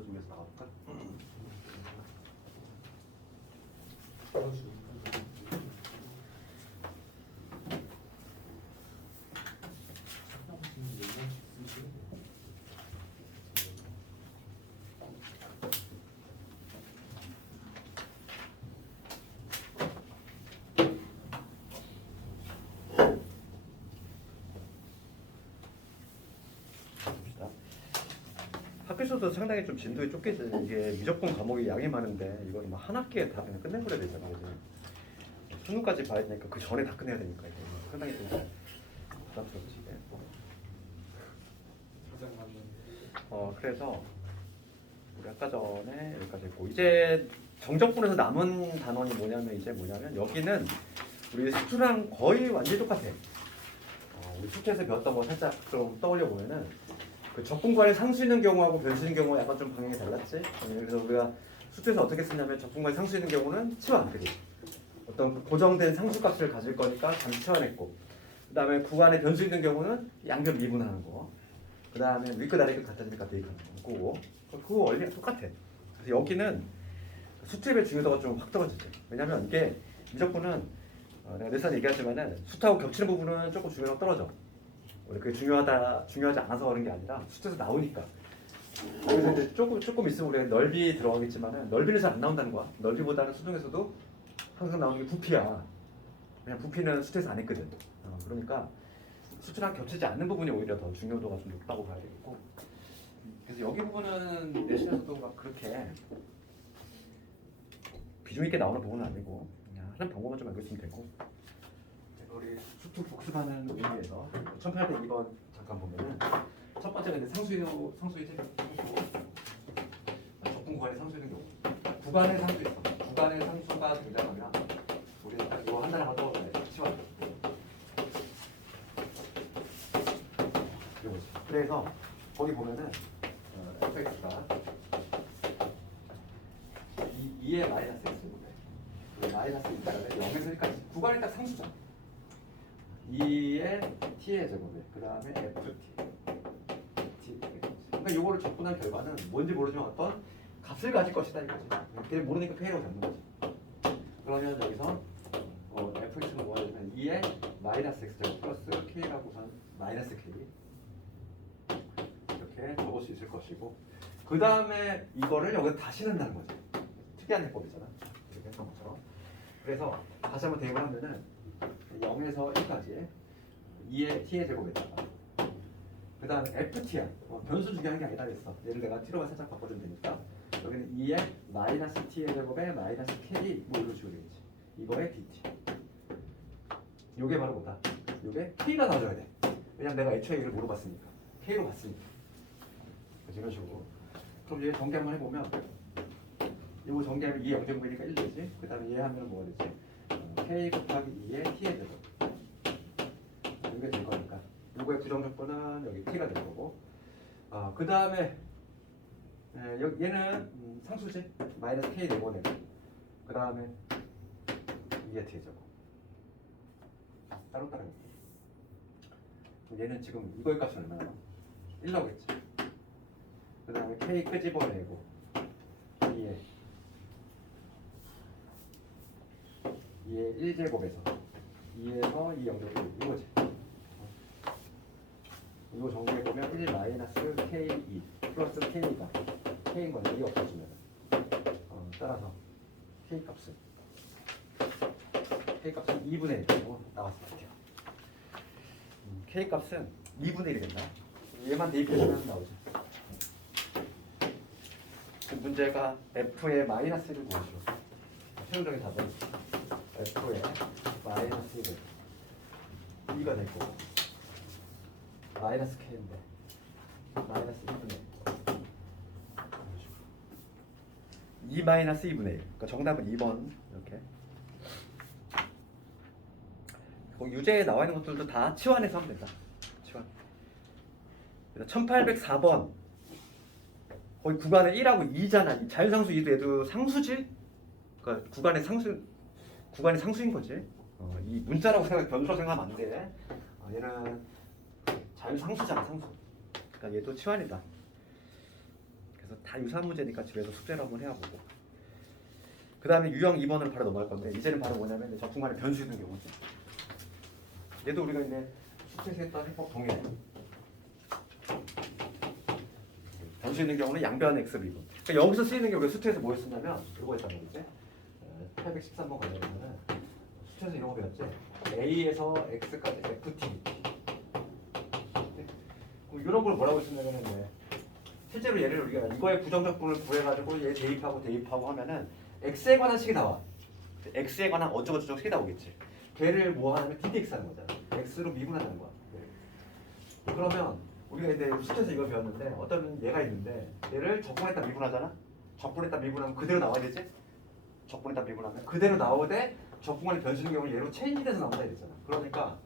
문서 중에서 나갈까? 학교에서도 상당히 좀 진도에 쫓기지. 이게 미적분 과목이 양이 많은데 이거는 뭐 한 학기에 다 그냥 끝내버려야 되잖아. 그지? 수능까지 봐야 되니까 그 전에 다 끝내야 되니까 이게 상당히 좀 부담스럽지. 이게. 그래서 우리 아까 전에 여기까지 했고 이제 정적분에서 남은 단원이 뭐냐면 여기는 우리 수투랑 거의 완전히 똑같아. 우리 수투에서 배웠던 거 살짝 그럼 떠올려 보면은 그 적분관의 상수 있는 경우하고 변수 있는 경우가 약간 좀 방향이 달랐지. 그래서 우리가 수투에서 어떻게 쓰냐면 적분관의 상수 있는 경우는 치환, 그지? 어떤 고정된 상수값을 가질 거니까 잠시 치환했고, 그 다음에 구간의 변수 있는 경우는 양변 미분하는 거, 그 다음에 윗끝 아래끝 같아지니까 대입하는 거고, 그거 원리가 똑같아. 그래서 여기는 수투의 중요도가 좀 확 떨어지지. 왜냐면 이게 미적분은 내가 늘상 얘기하지만은 수투하고 겹치는 부분은 조금 중요도가 떨어져. 원래 그게 중요하지 않아서 그런 게 아니라 수투에서 나오니까. 그래서 이제 조금 있으면 우리가 넓이 들어가겠지만은 넓이는 잘 안 나온다는 거야. 넓이보다는 수능에서도 항상 나오는 게 부피야. 그냥 부피는 수투에서 안 했거든. 그러니까 수투랑 겹치지 않는 부분이 오히려 더 중요도가 좀 높다고 봐야 되겠고. 그래서 여기 부분은 내신에서도 막 그렇게 비중 있게 나오는 부분은 아니고 그냥 하는 방법만 좀 알고 있으면 되고. 우리 수투 복습하는 의미에서 1802번 잠깐 보면은 첫 번째가 이제 상수이지. 적분 구간의 상수있는 경우. 구간의 상수 있어. 구간의 상수가 등장하면 우리 딱 이거 하나만 떠올려야 돼. 치환. 그래서 거기 보면은 fx가 2의 마이너스 x인데 마이너스 2가 0에서 1까지 구간이 딱 상수잖아. 2의 t의 제곱에 그 다음에 ft t. 그러니까 요거를 적분한 결과는 뭔지 모르지만 어떤 값을 가질 것이다 이거지. 그냥 모르니까 k라고 잡는 거지. 그러면 여기서 fx가 뭐가 되냐면 2의 마이너스 x 제곱 플러스 k라고선 마이너스 k 이렇게 적을 수 있을 것이고, 그 다음에 이거를 여기다 다시 넣는다는 거지. 특이한 해법이잖아. 이렇게 했던 것처럼. 그래서 다시 한번 대입을 하면은 0에서 1까지 2의 t의 제곱에다가 그 다음에 ft야. 변수 중요한 게 아니라 그랬어. 얘를 내가 t로만 살짝 바꿔주면 되니까 여기는 2의 마이너스 t의 제곱에 마이너스 k 뭐 이런 식으로 되겠지. 이거에 dt. 요게 바로 뭐다? 요게 k가 나와줘야 돼. 왜냐면 내가 애초에 얘를 뭐로 봤으니까. k로 봤으니까. 이런 식으로. 그럼 얘 전개 한번 해보면 이거 전개하면 2의 0제곱이니까 1 되지. 그 다음에 얘 하면 뭐가 되지? k 곱하기 2의 t의 제곱. 이게 될 거니까. 요거의 부정적분은 여기 t가 될 거고. 그 다음에 얘는 상수지. 마이너스 k 내보내고. 그 다음에 2의 t의 제곱. 따로따로. 얘는 지금 이거의 값이 얼마나? 1 나오겠지. 그 다음에 k 끄집어내고 2의 1제곱에서 2에서 2 0제곱 이거지. 이거 정리해보면 1 마이너스 k2 플러스 k가 k인 건데 이 없어지면 따라서 k 값은 2분의 1이라고 나왔을 것 같아요. k 값은 2분의 1이 된다. 얘만 대입해주면 나오지. 그 문제가 f의 마이너스를 구하시오. 최종적인 답은 f의 마이너스 1을 2가 될 거고 마이너스 k인데 마이너스 2분의 1 2 마이너스 2분의 1. 그러니까 정답은 2번 이렇게. 유제에 나와 있는 것들도 다 치환해서 하면 된다. 치환. 1804번 거기 구간에 1하고 2잖아. 자연상수 2도 얘도 상수지? 그러니까 구간의 상수인 거지. 이 문자라고 변수라고 생각하면 안 돼. 얘는 자연상수잖아, 상수. 그러니까 얘도 치환이다. 그래서 그래서 다 유사한 문제니까 집에서 숙제를 한번 해보고. 그 다음에 유형 2번으로 바로 넘어갈 건데 이제는 바로 뭐냐면 적분간의 변수 있는 경우지. 얘도 우리가 이제 숙제에서 했던 해법 동일해. 변수 있는 경우는 양변 x 미분. 그러니까 여기서 쓰이는 게 우리가 수트에서 뭐였었냐면 이거 했단 말이지. 813번 관련해서는 수트에서 이런 거 배웠지. a에서 x까지 ft. 그럼 이런 걸 뭐라고 쓰냐면은 실제로 얘를 우리가 이거의 부정적분을 구해가지고 얘 대입하고 하면은 x에 관한 식이 나와. x에 관한 어쩌고저쩌고 식이 나오겠지. 걔를 뭐 하냐면 ddx 하는 거잖아. x로 미분하는 거야. 그러면 우리가 이제 수트에서 이걸 배웠는데 어떤 얘가 있는데 얘를 적분했다 미분하잖아. 적분했다 미분하면 그대로 나와야 되지. 적분했다 미분하면 그대로 나오되 적분간의 변수는 경우는 얘로 체인지돼서 나온다 이랬잖아. 그러니까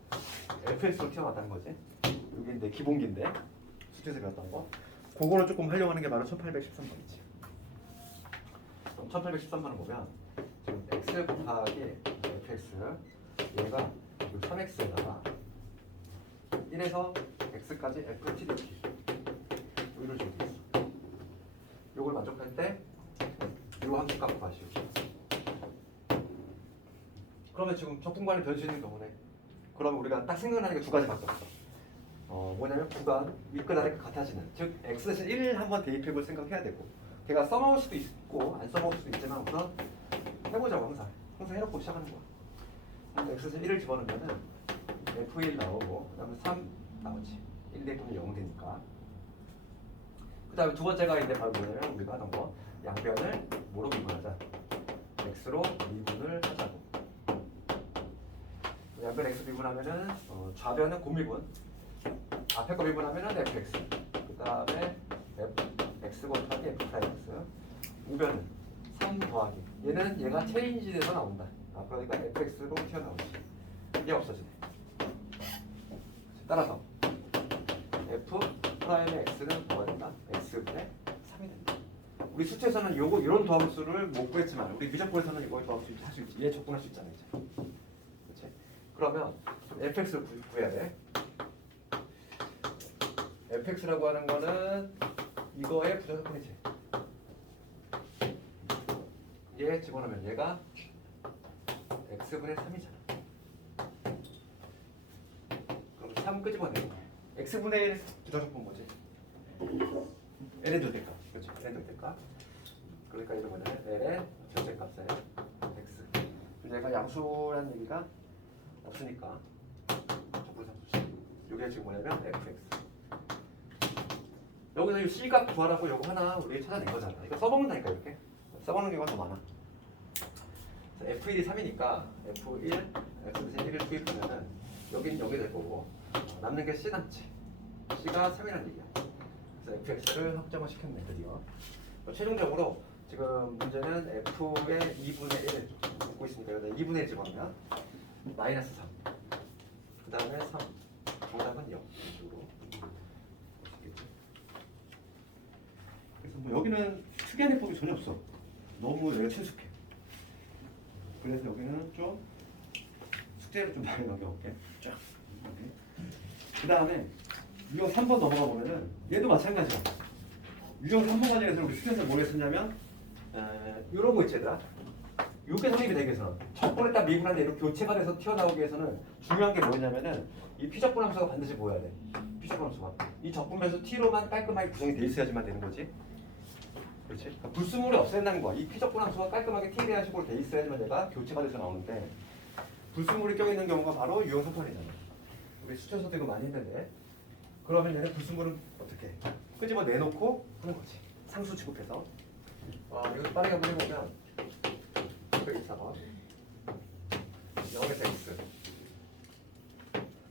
fx로 튀어나왔다는 거지. 이게 이제 기본기인데 수트에서 배웠던 거. 그거를 조금 활용하는 게 바로 1813번이지. 그럼 1813번을 보면 지금 x 곱하기 fx 얘가 3x에다가 1에서 x까지 ft dt 이걸 주고 있어. 요걸 만족할 때 요 함수값 구하시오. 그러면 지금 적분간의 변수 있는 경우네. 그러면 우리가 딱 생각나는 게 두 가지밖에 없어. 뭐냐면 구간 윗끝 아래끝 같아지는, 즉 x 대신 1 한번 대입해볼 생각해야 되고, 걔가 써먹을 수도 있고 안 써먹을 수도 있지만 우선 해보자고. 항상 해놓고 시작하는 거야. 그럼 x 대신 1을 집어넣으면은 f1 나오고 그 다음에 3 나오지. 1 대입하면 0 되니까. 그 다음에 두 번째가 이제 바로 뭐냐면 우리가 하던 거 양변을 뭐로 미분하자. x로 미분을 하자고. 양변 x 미분하면은 좌변은 곱미분, 앞에 거 미분하면은 fx, 그 다음에 x 곱하기 f 프라임 x, 우변은 3 더하기, 얘는 얘가 체인지 돼서 나온다. 그러니까 fx로 튀어나오지. 이게 없어지네. 따라서 f 프라임의 x는 뭐가 된다? x분의 3이 된다. 우리 수트에서는 요거 이런 도함수를 못 구했지만 우리 미적분에서는 이걸 도함수 할 수 있지. 얘 적분할 수 있잖아 이제. 그렇지? 그러면 fx를 구해야 돼. fx라고 하는 거는 이거의 부정적분이지. 얘 집어넣으면 얘가 x분의 3이잖아. 그럼 3 끄집어내고 x분의 1 부정적분 뭐지? ln도 될까? 그렇지? ln도 될까? 그러니까 이거 뭐냐면 l의 절대값에 x. 얘가 양수라는 얘기가 없으니까 적분 상수지. 이게 지금 뭐냐면 fx. 여기서 이 C값 구하라고 요거 하나 우리 찾아낸 거잖아. 이거 써먹는다니까 이렇게. 써먹는 경우가 더 많아. 그래서 F1이 3이니까 F1, X 대신 1을 투입하면은 여긴 여기 될 거고 남는 게 C 남지. C가 3이라는 얘기야. 그래서 FX를 확정을 시켰네 드디어. 최종적으로 지금 문제는 F의 2분의 1을 묻고 있으니까 여기다 2분의 1 집어넣으면 마이너스 3. 그 다음에 3. 정답은 0. 이쪽으로. 그래서 뭐 여기는 특이한 해법이 전혀 없어. 너무 내가 친숙해. 그래서 여기는 좀 숙제를 좀 많이 넘겨볼게. 쫙. 그 다음에 유형 3번 넘어가 보면은 얘도 마찬가지야. 유형 3번 과정에서 우리 숙제에서 뭘 했었냐면 이런 거 있지 얘들아. 요게 성립이 되기 위해서는 적분에다 미분한 얘로 교체가 돼서 튀어나오기 위해서는 중요한 게 뭐냐면은 이 피적분 함수가 반드시 뭐여야 돼. 피적분 함수가 이 적분 변수 t로만 깔끔하게 구성이 돼 있어야지만 되는 거지. 그렇지? 그러니까 불순물이 없앤다는 거야. 이 피적분 함수가 깔끔하게 t에 대한 식으로 돼 있어야지만 얘가 교체가 돼서 나오는데 불순물이 껴있는 경우가 바로 유형 3번이잖아. 우리 수천에서도 이거 많이 했는데 그러면 얘는 불순물은 어떻게 끄집어 내놓고 하는 거지. 상수 취급해서. 이거 빠르게 한번 해보면 124번 0에서 x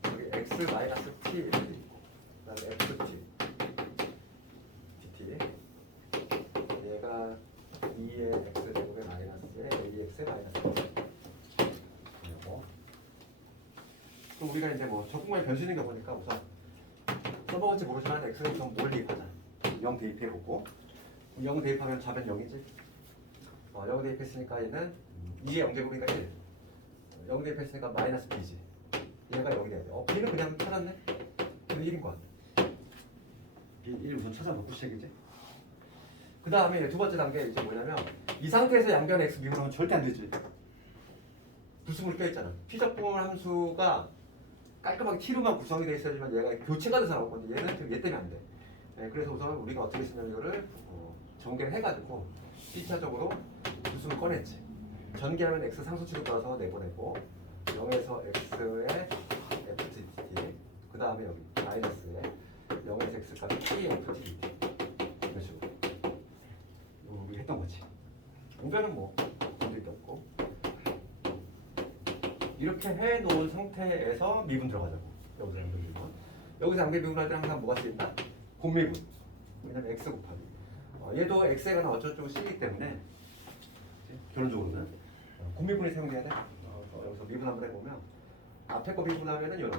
여기 x 마이너스 t 이렇게 있고 그 다음에 ft dt 얘가 2의 x 제곱의 마이너스에 ax의 마이너스 그럼 우리가 이제 뭐 적분간의 변수 있는 거 보니까 우선 써먹을지 모르지만 x는 우선 뭘 대입하자. 0 대입해보고 0 대입하면 좌변 0이지. 0 대입했으니까 얘는 2의 0제곱이니까 1. 0 대입했으니까 마이너스 b지. 얘가 0이 돼야 돼. b는 그냥 찾았네. b는 1인 것 같아. b 1 우선 찾아놓고 시작이지. 그 다음에 두 번째 단계 이제 뭐냐면 이 상태에서 양변 x 미분하면 절대 안 되지. 불순물이 껴있잖아. 피적분 함수가 깔끔하게 t로만 구성이 돼 있어야지만 얘가 교체가 돼서 나올 건데 얘는 지금 얘 때문에 안 돼. 네, 그래서 우선 우리가 어떻게 했냐면 이거를 전개를 해가지고 1차적으로 불순을 꺼냈지. 전개하면 x 상수 취급받아서 내보내고 0에서 x의 ftdt 그 다음에 여기 마이너스에 0에서 x까지 t ftdt 이런 식으로 우리 했던 거지. 공변은 뭐 건들 게 없고 이렇게 해놓은 상태에서 미분 들어가자고. 여기서 양변 미분. 여기서 양변 미분할 때 항상 뭐가 쓰인다? 곱미분. 왜냐면 x 곱하기. 얘도 x에 관한 어쩌고저쩌고 c이기 때문에 결론적으로는 곱미분이 사용돼야 돼. 여기서 미분 한번 해보면 앞에 거 미분하면은 이런.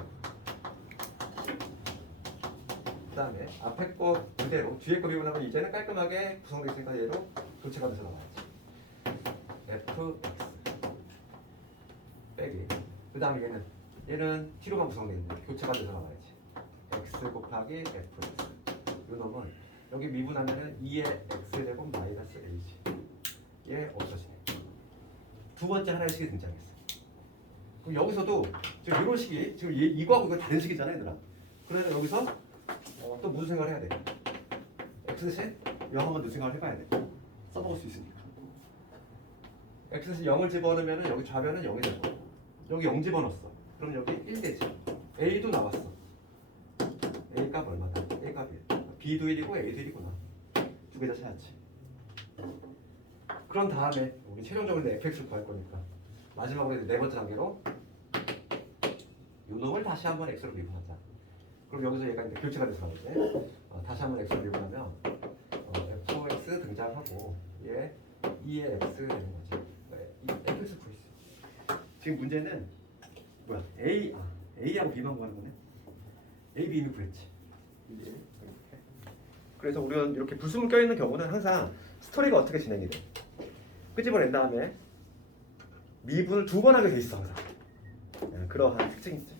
그 다음에 앞에 거 그대로 뒤에 거 미분하면 이제는 깔끔하게 구성되어 있으니까 얘로 교체가 돼서 나와야지. f 빼기. 그 다음에 얘는 t로만 구성되어 있는데 교체가 돼서 나와야지. x 곱하기 fx. 이 놈은 여기 미분하면은 2의 x제곱 마이너스 a지. 얘 없어지네. 두 번째 하나의 식이 등장했어. 그럼 여기서도 지금 이런 식이 지금 이거하고 이거 다른 식이잖아, 얘들아. 그래서 여기서 또 무슨 생각을 해야 돼? x 대신 0 한번 더 생각을 해봐야 돼. 써먹을 수 있으니까. x 대신 0을 집어넣으면 여기 좌변은 0이 되고 여기 0 집어넣었어. 그럼 여기 1 되지. a도 나왔어. a 값 얼마다? a 값이 b도 1이고 a도 1이구나. 두 개 다 찾았지. 그런 다음에 우리 최종적으로 fx를 구할 거니까 마지막으로 네 번째 단계로 이 놈을 다시 한번 x로 미분하자. 그럼 여기서 얘가 이제 교체가 돼서 나오는데 다시 한번 x로 미분하면 fx 등장하고 얘 2의 x 되는 거지. fx 구했어. 지금 문제는 뭐야? a하고 b만 구하는 거네. a, b 이미 구했지. 그래서 우리는 이렇게 불순물 껴있는 경우는 항상 스토리가 어떻게 진행이 돼? 끄집어낸 다음에 미분을 두 번 하게 돼 있어 항상. 그러한 특징이 있지.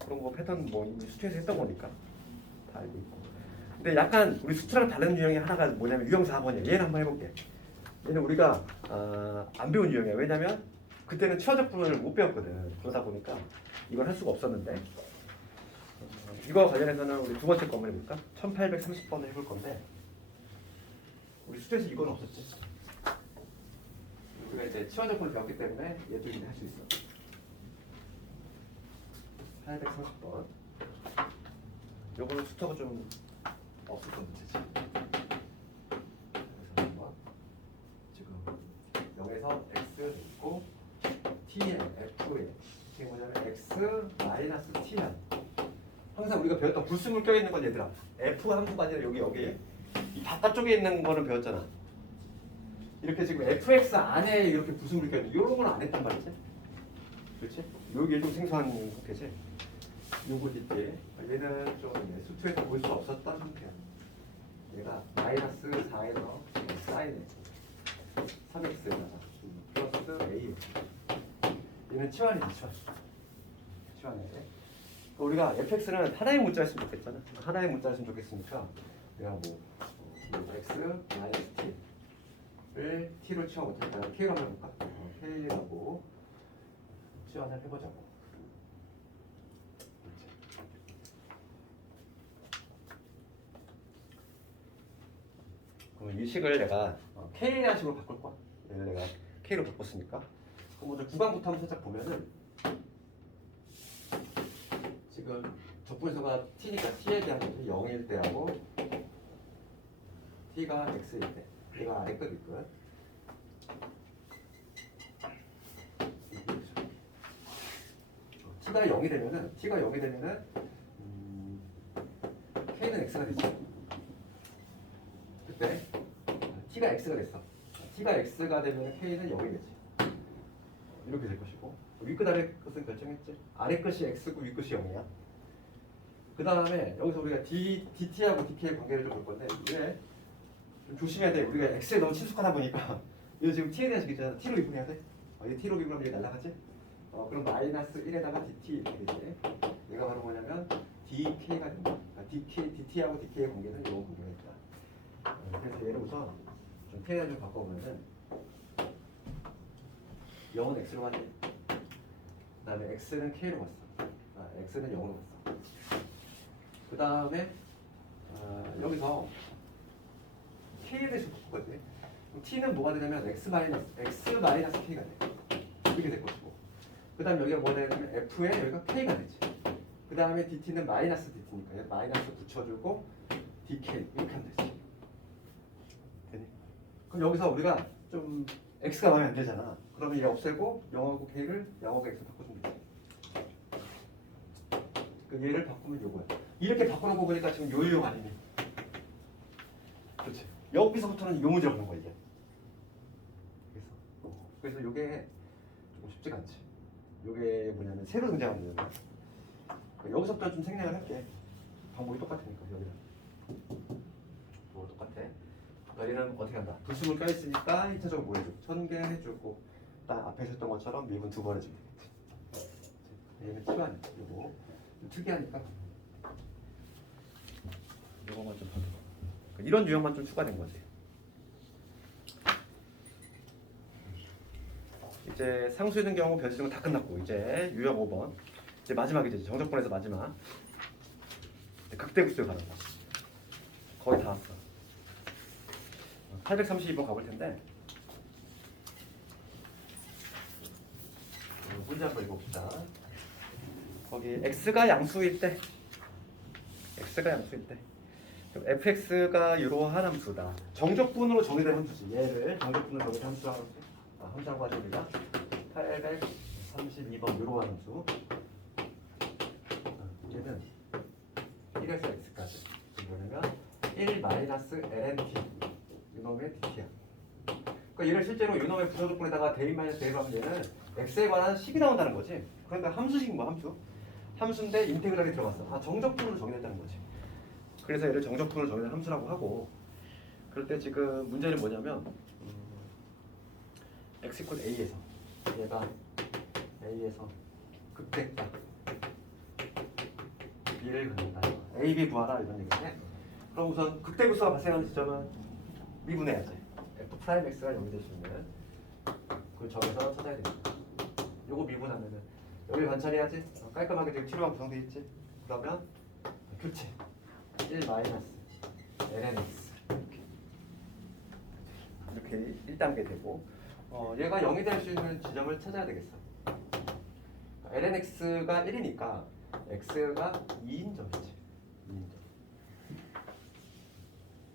그런 거 패턴 뭐 이미 수트에서 했던 거니까 다 알고 있고. 근데 약간 우리 수트랑 다른 유형이 하나가 뭐냐면 유형 4번이야. 얘는 한번 해볼게. 얘는 우리가 안 배운 유형이야. 왜냐면 그때는 추가적분을 못 배웠거든. 그러다 보니까 이걸 할 수가 없었는데 이거와 관련해서는 우리 두 번째 거 한번 해볼까? 1830번을 해볼 건데 우리 수트에서 이건 없었지. 우리가 이제 치환적분을 배웠기 때문에 얘도 이제 할 수 있어. 830번. 요거는 수트가 좀 없었던 문제지. 그래서 한번 지금 0에서 x 있고 tn, fn 이게 뭐냐면 x 마이너스 tn. 항상 우리가 배웠던 불순물 껴있는 건 얘들아 f 함수가 아니라 여기 이 바깥쪽에 있는 거는 배웠잖아. 이렇게 지금 fx 안에 이렇게 불순물이 껴있는 이런 건 안 했단 말이지. 그렇지? 여기 좀 생소한 형태지. 요거 있지. 얘는 좀 수트에서 볼 수 없었던 형태야. 얘가 마이너스 4에서 사인에 3x에다가 플러스 a. 얘는 치환이지, 치환에. 우리가 fx는 하나의 문자였으면 좋겠잖아. 하나의 문자였으면 좋겠으니까 내가 뭐 x 마이너스 t를 t로 치환 어떻게 할까요? k로 한번 해볼까? k라고 치환을 해보자고. 그럼 이 식을 내가 k라는 식으로 바꿀 거야. 얘를 내가 k로 바꿨으니까. 그럼 먼저 구간부터 한번 살짝 보면은 지금 적분수가 t니까 t에 대한 것이 0일 때하고 t가 x일 때 얘가 아래 끝이고요. t가 0이 되면은 k는 x가 되죠. 그때 t가 x가 됐어. t가 x가 되면 k는 0이 되지. 이렇게 될 것이고 윗끝 아래 끝은 결정했지. 아래 끝이 x고 윗 끝이 0이야. 그 다음에 여기서 우리가 dt하고 dk의 관계를 좀 볼 건데 이게 좀 조심해야 돼. 우리가 x에 너무 친숙하다 보니까 이거 지금 t에 대한 식이잖아. t로 미분해야 돼. 이게 t로 미분하면 이게 날라가지. 그럼 마이너스 1에다가 dt 이렇게 되지. 얘가 바로 뭐냐면 dk가 된다. dt하고 dk의 관계는 이런 관계가 있다. 그래서 얘를 우선 좀 K를 좀 바꿔보면은 0은 X로 하지. 그 다음에 X는 K로 갔어. X는 0으로 갔어. 그 다음에 여기서 K에 대해서 바꾸거든. T는 뭐가 되냐면 X 마이너스 K가 돼. 이렇게 될 것이고. 그 다음에 여기가 뭐가 되냐면 F에 여기가 K가 되지. 그 다음에 DT는 마이너스 DT니까 마이너스 붙여주고 DK 이렇게 하면 되지. 되니? 그럼 여기서 우리가 좀 X가 마음에 안 들잖아. 그러면 얘 없애고 0하고 K를 0하고 X 바꿔주면 되지. 그 얘를 바꾸면 요거야. 이렇게 바꿔놓고 보니까 지금 요요 아니니? 그렇지. 여기서부터는 요 문제가 오는 거야 이게. 그래서 요게 조금 쉽지가 않지. 요게 뭐냐면 새로 등장한 문제야. 여기서부터 좀 생략을 할게. 방법이 똑같으니까 여기는. 뭐 똑같아. 얘는 어떻게 한다? 불순물 껴있으니까 1차적으로 뭐 해줘? 1000개 해주고 딱 앞에서 했던 것처럼 미분 2번 해주면 되겠지. 얘는 치환 요거 좀 특이하니까 요거만 좀 봐줘. 이런 유형만 좀 추가된 거지. 이제 상수있는 경우 변수는 다 끝났고 이제 유형 5번 이제 마지막이지. 정적분에서 마지막 극대급수에 가는 거 거의 다 왔어. 832번 가볼 텐데 문제 한번 읽어봅시다. 거기 x가 양수일 때 그럼 fx가 이러한 함수다. 정적분으로 정의된 함수지. 얘를 정적분으로 정의된 함수라고 하죠. 우리가 832번 이러한 함수. 얘는 1에서 x까지 그러면 1 마이너스 ln t 유놈의 dt야. 그러니까 얘를 실제로 유놈의 부정적분에다가 대입 마이너스 대입하면 얘는 x에 관한 식이 나온다는 거지. 그러니까 함수식인 거야. 함수인데 인테그랄이 들어갔어. 정적분으로 정의됐다는 거지. 그래서 얘를 정적분으로 정의된 함수라고 하고, 그럴 때 지금 문제는 뭐냐면 x 이퀄 a에서 얘가 a에서 극대값 b를 갖는다. a, b 구하라 이런 얘기인데, 그럼 우선 극대급수가 발생하는 지점은 미분해야지. f 프라임 x가 0이 될 수 있는 그 점에서 찾아야 됩니다. 요거 미분하면은 여기 관찰해야지. 깔끔하게 지금 t로가 구성되어 있지. 그러면 교체 1 마이너스 ln x 이렇게 1단계 되고, 얘가 0이 될 수 있는 지점을 찾아야 되겠어. ln x가 1이니까 x가 2인 점이지. 2인 점.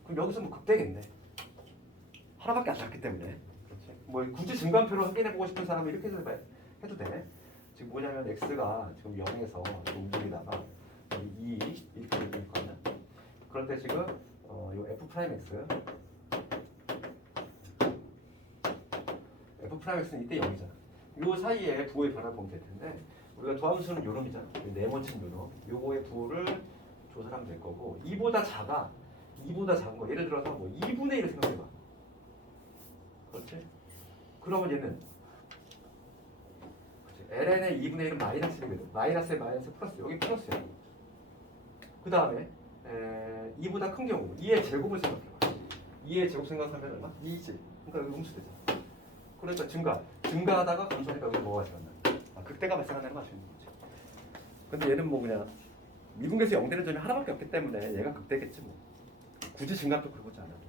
그럼 여기서 뭐 극대겠네. 하나밖에 안 났기 때문에. 그렇지. 뭐 굳이 증간표로 확인해보고 싶은 사람은 이렇게 해도 돼. 지금 뭐냐면 x가 지금 0에서 움직이다가 2 이렇게 움직일 거 아니야. 그럴 때 지금 요 f 프라임 x x는 이때 0이잖아. 요 사이에 부호의 변화를 보면 될 텐데, 우리가 도함수는 요놈이잖아. 네모친 요놈. 요거의 부호를 조사를 하면 될 거고, 2보다 작은 거. 예를 들어서 뭐 2분의 1을 생각해봐. 그렇지? 그러면 얘는 ln의 2분의 1은 마이너스 1이거든. 마이너스에 마이너스 플러스. 여기 플러스야. 그 다음에 2보다 큰 경우 2의 제곱을 생각해봐. 2의 제곱 생각하면 얼마? 2지. 그러니까 여기 음수되잖아. 그러니까 증가하다가 감소하니까 여기 뭐가 생각나? 극대가 발생한다는 거 맞추는 거지. 근데 얘는 뭐 그냥 미분계수 0되는 점이 하나밖에 없기 때문에 얘가 극대겠지 뭐. 굳이 증가표 그려보지 않아도.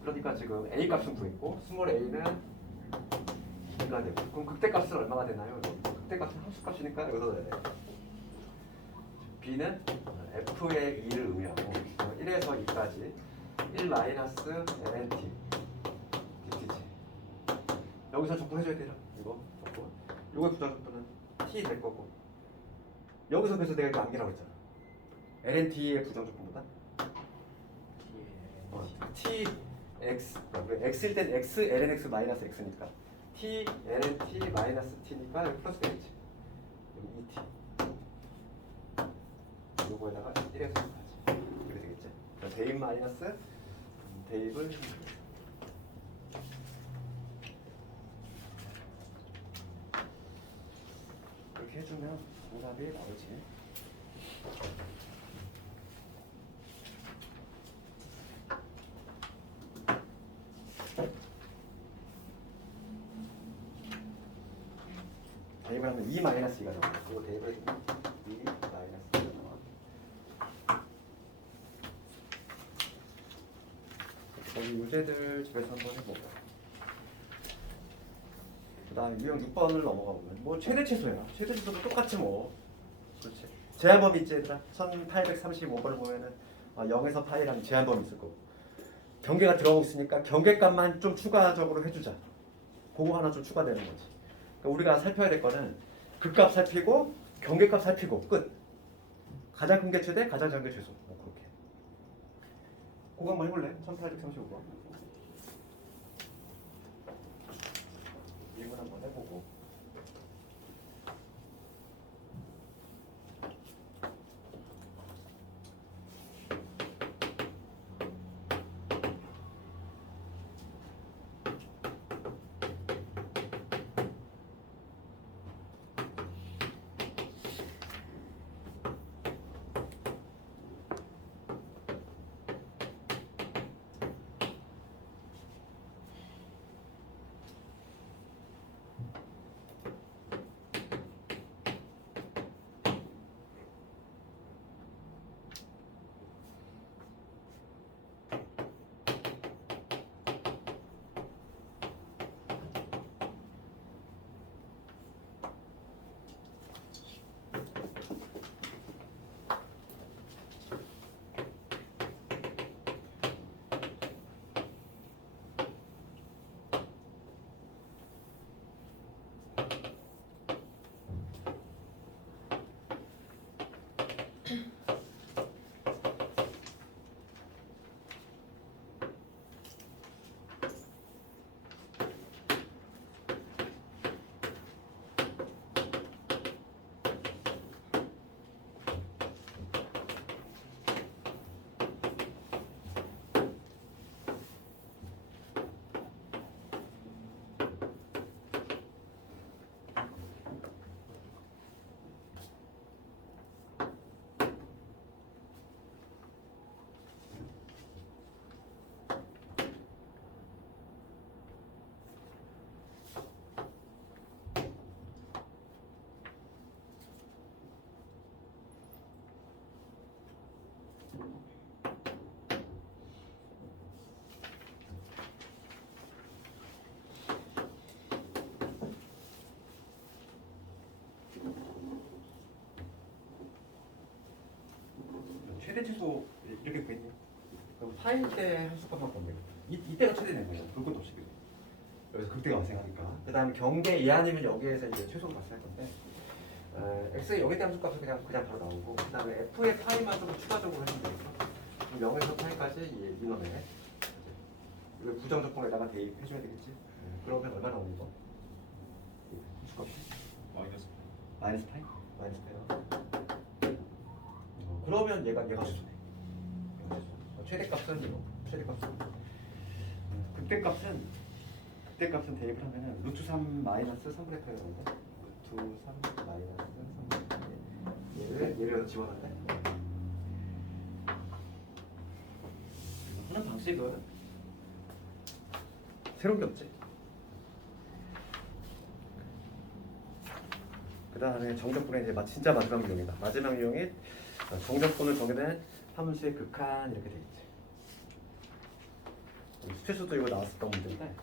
그러니까 지금 a 값은 구했고 스몰 a는 2가 되고, 그럼 극대값은 얼마가 되나요? 극대값은 함수값이니까 여기서 넣어야 돼. b는 f의 2를 의미하고 1에서 2까지 1 마이너스 ln t dt지. 여기서 적분해줘야 되죠. 이거 적분. 요거의 부정적분은 t 될 거고, 여기서 그래서 내가 이거 암기라고 했잖아. ln t의 부정적분보다 t x x일 땐 x ln x 마이너스 x니까 t ln t 마이너스 t니까 여기 플러스 되겠지. 여기 2t 요거에다가 1에서 2까지 이렇게 되겠지. 그래서 대입 마이너스 대입을 이렇게 해주면 오답이 나오지. 대입을 하면 2 마이너스 2가 나와. 이거 대입을 해주면 2 마이너스 2가 나와. 우리 유제들 집에서 한번 해보자. 그 다음에 유형 6번을 넘어가 보면 뭐 최대 최소야. 최대 최소도 똑같이 뭐. 그렇지. 제한범위 있지 얘들아. 1835번을 보면은 0에서 파이라는 제한범위 있을 거고. 경계가 들어오고 있으니까 경계값만 좀 추가적으로 해주자. 그거 하나 좀 추가되는 거지. 그러니까 우리가 살펴야 될 거는 극값 살피고 경계값 살피고 끝. 가장 큰 게 최대, 가장 작은 게 최소. 뭐 그렇게. 그거 한번 해볼래? 1835번. 질문 한번 해보고. 최대 최소 이렇게 구했네. 그럼 파일 때 한 수값만 보면 이때가 최대된 거예요. 볼 것도 없이. 여기서 극대가 발생하니까. 그 다음에 경계 이하이면 여기에서 이제 최소로 발생할 건데 x의 여기에 대한 수값은 그냥 바로 나오고 그 다음에 f의 파이만 좀 추가적으로 하면 되겠죠. 그럼 0에서 파이까지 이놈에 이거 부정적분에다가 대입해줘야 되겠지. 그러면 얼마 나오는 거? 수값이? 마이너스 파이? 마이너스 파이요? 그러면 얘가 최소네. 최대값은 이거. 최대값은 그때값은 대입을 하면은 루트 3 마이너스 3분의 8이 나오는데 루트 3 마이너스 3분의 8 얘를 집어넣네. 하는 방식은 새로운 게 없지. 그 다음에 정적분의 이제 진짜 마지막 유형이다. 마지막 유형이 정적분을 정의된 함수의 극한 이렇게 돼 있지. 수채수도 이거 나왔었던 문제인데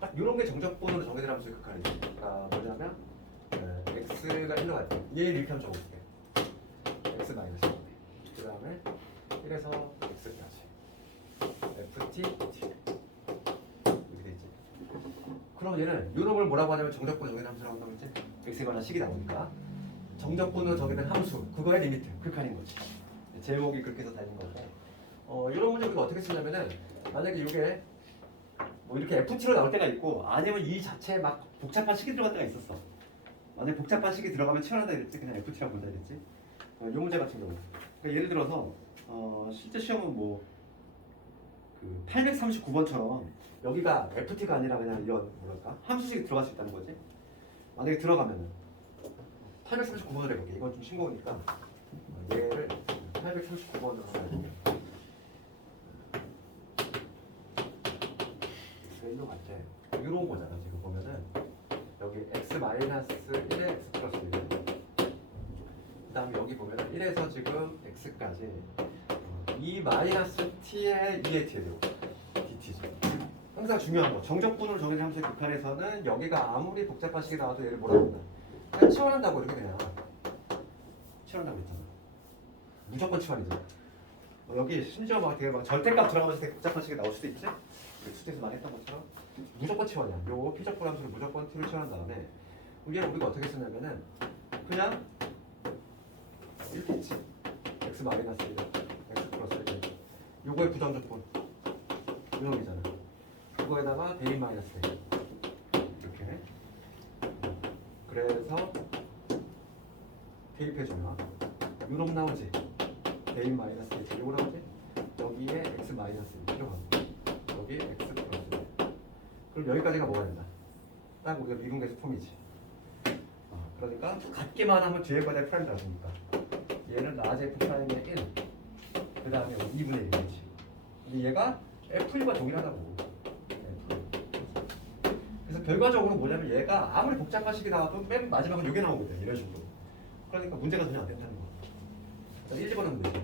딱 이런 게 정적분으로 정의된 함수의 극한이지. 그러니까 뭐냐면 x가 1로 갈 때 얘를 이렇게 하면 적어볼게. x 마이너스 1. 그 다음에 1에서 x까지 ft t 그럼 얘는 이런 걸 뭐라고 하냐면 정적분 정의된 함수라고 한다고 했지? x에 관한 식이 나오니까 정적분으로 정의된 함수 그거의 리미트 극한인 거지. 제목이 그렇게 해서 다닌 거고 이런 문제 우리가 어떻게 쓰냐면은 만약에 이게 뭐 이렇게 ft로 나올 때가 있고 아니면 이 자체에 막 복잡한 식이 들어갈 때가 있었어. 만약에 복잡한 식이 들어가면 치열하다 이랬지 그냥 ft라고 본다 이랬지. 이 문제 같은 경우 그러니까 예를 들어서 실제 시험은 뭐 그 839번처럼 여기가 ft가 아니라 그냥 이런 뭐랄까 함수식이 들어갈 수 있다는 거지. 만약에 들어가면은 839번을 해볼게. 이건 좀 싱거우니까 얘를 839번으로 가야 되면 일로 갈때 이런 거잖아. 지금 보면은 여기 x 마이너스 1에 x 플러스 1. 그 다음에 여기 보면은 1에서 지금 x까지 2 마이너스 t에 2의 t죠. dt죠. 항상 중요한 거. 정적분을 정해진 함수의 극한에서는 여기가 아무리 복잡하시게 나와도 얘를 뭐라고 한다. 그냥 치환한다고 이렇게 그냥 치환한다고 했잖아. 무조건 치환이죠. 여기 심지어 막 되게 막 절대값 들어가면서 되게 복잡하시게 나올 수도 있지. 수트에서 많이 했던 것처럼 무조건 치환이야. 요 피적분 함수를 무조건 t를 치환한 다음에 이게 우리가 어떻게 쓰냐면은 그냥 이렇게 있지. x 마이너스 1, x 플러스 1. 요거의 부정적분 유형이잖아. 그거에다가 대인 마이너스 1 이렇게. 그래서 대입해주면 요놈 나오지. 대인 마이너스 1 요거 나오지. 여기에 x 마이너스 1 필요하고 여기 x 플러스 1. 그럼 여기까지가 뭐가 된다? 딱 우리가 미분계수 폼이지. 그러니까 같기만 하면 뒤에 거에 프라임 나오니까 얘는 라지 f 프라임의 1. 그 다음에 2분의 1이지. 근데 얘가 f1과 동일하다고. 그래서 결과적으로 뭐냐면 얘가 아무리 복잡하시게 나와도 맨 마지막은 이게 나오거든. 이런 식으로. 그러니까 문제가 전혀 안 된다는 거야. 1 집어넣으면 되지.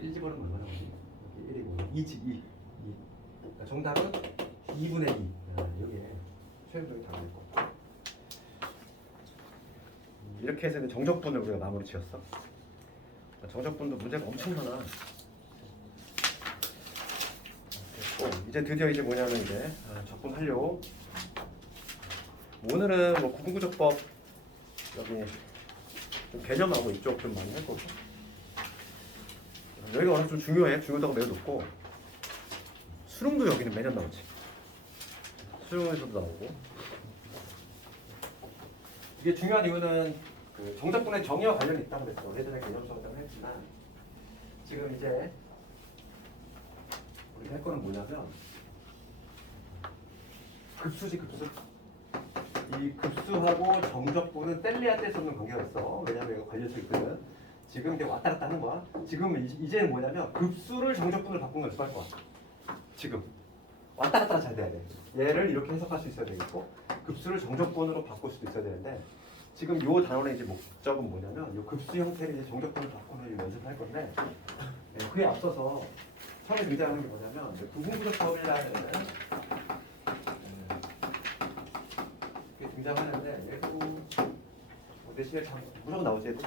1 집어넣으면 얼마나 나오지? 여기 1이고 2지 2. 그러니까 정답은 2분의 2. 여기에 최종적인 답이 있고. 이렇게 해서 정적분을 우리가 마무리 지었어. 정적분도 문제가 엄청 많아. 이제 드디어 이제 뭐냐면 이제 적분하려고. 오늘은 뭐 구분구조법 여기 좀 개념하고 이쪽 좀 많이 할 거고. 여기가 워낙 좀 중요해. 중요도가 매우 높고. 수능도 여기는 매년 나오지. 수능에서도 나오고. 이게 중요한 이유는 그 정적분의 정의와 관련이 있다고 그랬어. 예전에 개념 수업 때문에 했지만 지금 이제 우리가 할 거는 뭐냐면 급수지 급수. 이 급수하고 정적분은 뗄래야 뗄 수 없는 관계가 있어. 왜냐면 이거 관련성 있거든. 지금 이제 왔다 갔다 하는 거야. 지금 이제는 뭐냐면 급수를 정적분으로 바꾸는 걸 연습할 거야. 지금 왔다 갔다 잘 돼야 돼. 얘를 이렇게 해석할 수 있어야 되겠고 급수를 정적분으로 바꿀 수도 있어야 되는데 지금 요 단원의 이제 목적은 뭐냐면 요 급수 형태를 이제 정적분을 바꾸는 연습을 할 건데 그에 앞서서 처음에 등장하는 게 뭐냐면 구분구조법이라는 그게 등장하는데 얘도 대신에 무조건 나오지. 얘도.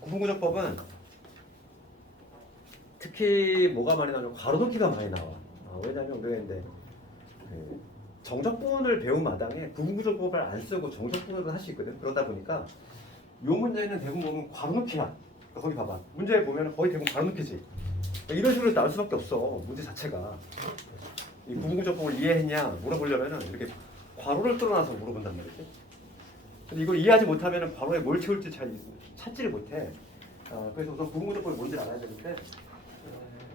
구분구조법은 특히 뭐가 많이 나오냐면 괄호넣기가 많이 나와. 왜냐면 우리가 이제 정적분을 배운 마당에 구분구조법을 안 쓰고 정적분으로 할 수 있거든. 그러다 보니까 요 문제는 대부분 보면 괄호넣기야. 거기 봐봐. 문제 보면 거의 대부분 괄호넣기지. 이런 식으로 나올 수밖에 없어. 문제 자체가. 이 구분구조법을 이해했냐 물어보려면은 이렇게 괄호를 뚫어놔서 물어본단 말이지. 근데 이걸 이해하지 못하면은 괄호에 뭘 채울지 잘 찾지를 못해. 그래서 우선 구분구조법이 뭔지 알아야 되는데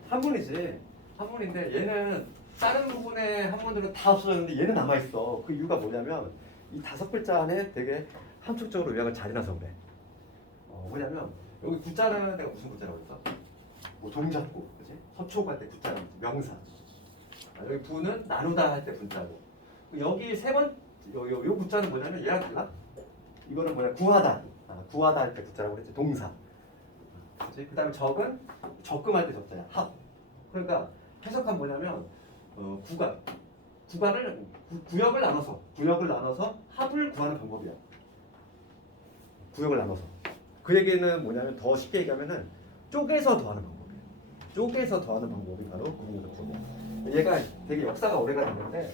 한문이지. 한문인데 얘는 다른 부분의 한문들은 다 없어졌는데 얘는 남아있어. 그 이유가 뭐냐면 이 5글자 안에 되게 함축적으로 요약을 잘 해놔서 그래. 뭐냐면 여기 구자는 내가 무슨 구자라고 했어? 뭐 동작구, 그치? 서초구 할 때 구자는 명사. 여기 부는 나누다 할 때 분자고. 여기 요 구자는 뭐냐면 얘랑 달라? 이거는 뭐냐? 구하다. 구하다 할 때 구자라고 그랬지. 동사. 그치? 그 다음에 적은 적금할 때 적자야. 합. 그러니까 해석하면 뭐냐면 구간을 구역을 나눠서 합을 구하는 방법이야. 구역을 나눠서. 그 얘기는 뭐냐면 더 쉽게 얘기하면은 쪼개서 더하는 방법이에요. 쪼개서 더하는 방법이 바로 구분구조법이야. 얘가 되게 역사가 오래가 됐는데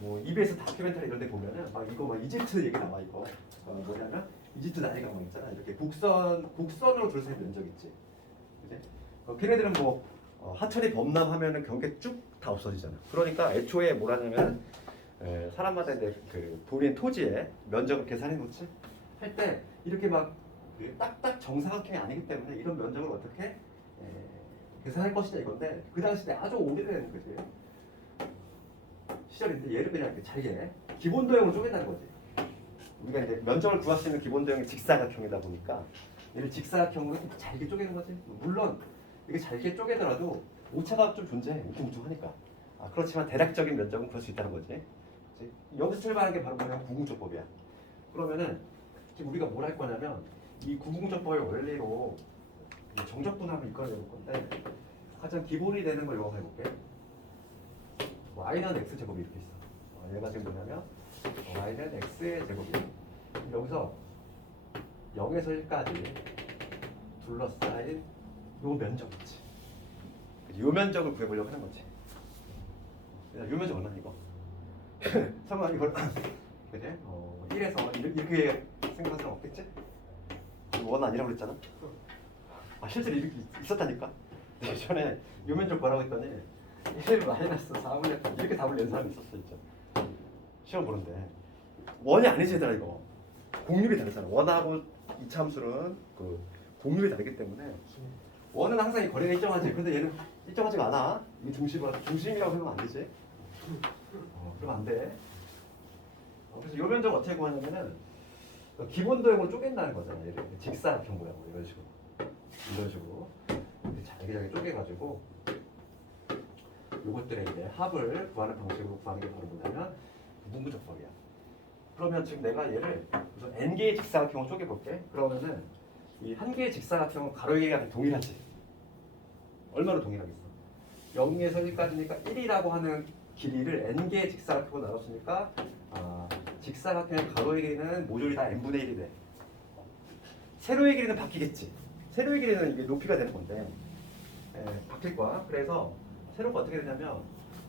뭐 EBS 다큐멘터리 이런 데 보면은 막 이거 막 이집트 얘기 나와. 이거 뭐냐면 이집트 나이가 막 있잖아. 이렇게 곡선으로 둘러싼 면적 있지. 그치? 걔네들은 뭐 하천이 범람하면은 경계 쭉 다 없어지잖아. 그러니까 애초에 뭐라냐면 사람마다 이제 그 본인 토지의 면적을 계산해 놓지 할 때 이렇게 막 딱딱 정사각형이 아니기 때문에 이런 면적을 어떻게 계산할 것이냐 이건데 그 당시에 아주 오래된 거지. 시절인데 얘를 그냥 이렇게 잘게 기본 도형으로 쪼갠다는 거지. 우리가 이제 면적을 구할 수 있는 기본 도형이 직사각형이다 보니까 얘를 직사각형으로 잘게 쪼개는 거지. 물론 이게 잘게 쪼개더라도 오차가 좀 존재해. 우퉁우퉁하니까. 그렇지만 대략적인 면적은 그럴 수 있다는 거지. 그치? 여기서 출발하는 게 바로 뭐냐면 구궁조법이야. 그러면은 지금 우리가 뭘 할 거냐면 이 구궁조법의 원리로 이 정적분함을 이끌어낼 건데 가장 기본이 되는 걸 이거 해볼게. y는 x 제곱이 이렇게 있어. 얘가 지금 뭐냐면 y는 x의 제곱이야. 여기서 0에서 1까지 둘러싸인 요 면적 있지. 요 면적을 구해보려고 하는 거지. 요 면적 얼마나 이거? 설마 이걸 그지? 1에서 이렇게 생각할 사람 없겠지? 원 아니라고 그랬잖아. 실제로 이렇게 있었다니까. 예전에 요 면적 뭐라고 했더니 1 마이너스 4분의 8 이렇게 답을 낸 사람이 있었어 진짜. 시험 보는데 원이 아니지 얘들아 이거. 공률이 다르잖아. 원하고 이차함수는 그 공률이 다르기 때문에 원은 항상 이 거리가 일정하지. 근데 얘는 일정하지가 않아. 이게 중심이라고 생각하면 안 되지. 그러면 안 돼. 그래서 요 면적 어떻게 구하냐면은 기본 도형으로 쪼갠다는 거잖아. 이렇게 직사각형 모양으로 이런 식으로. 이런 식으로 이렇게 잘게 쪼개가지고 요것들의 이제 합을 구하는 방식으로 구하는 게 바로 뭐냐면 무분조법이야. 그러면 지금 내가 얘를 우선 n 개의 직사각형으로 쪼개볼게. 그러면은 이 한 개의 직사각형은 가로의가 동일하지. 얼마로 동일하겠어? 0에서 1까지니까 1이라고 하는 길이를 n 개의 직사각형으로 나눴으니까 직사각형의 가로의 길이는 모조리 다 n분의 1이 돼. 세로의 길이는 바뀌겠지. 세로의 길이는 이게 높이가 되는 건데 바뀔 거야. 그래서 세로가 어떻게 되냐면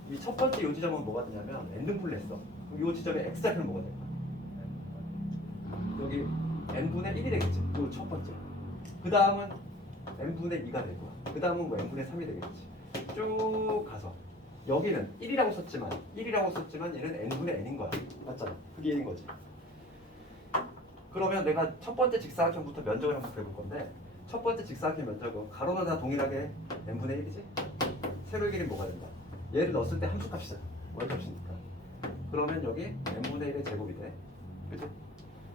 이 첫 번째 요 지점은 뭐가 되냐면 n등분을 했어. 그럼 요 지점에 x좌표는 뭐가 될까? 여기 n분의 1이 되겠지. 요 첫 번째. 그 다음은 n분의 2가 될 거야. 그 다음은 뭐 n분의 3이 되겠지. 쭉 가서 여기는 1이라고 썼지만 얘는 n분의 n인 거야. 맞잖아. 그게 1인 거지. 그러면 내가 첫 번째 직사각형부터 면적을 한번 구해볼 건데 첫 번째 직사각형 면적은 가로는 다 동일하게 n분의 1이지. 세로의 길이는 뭐가 된다? 얘를 넣었을 때 함수값이잖아. 원값이니까. 그러면 여기 n분의 1의 제곱이 돼. 그치?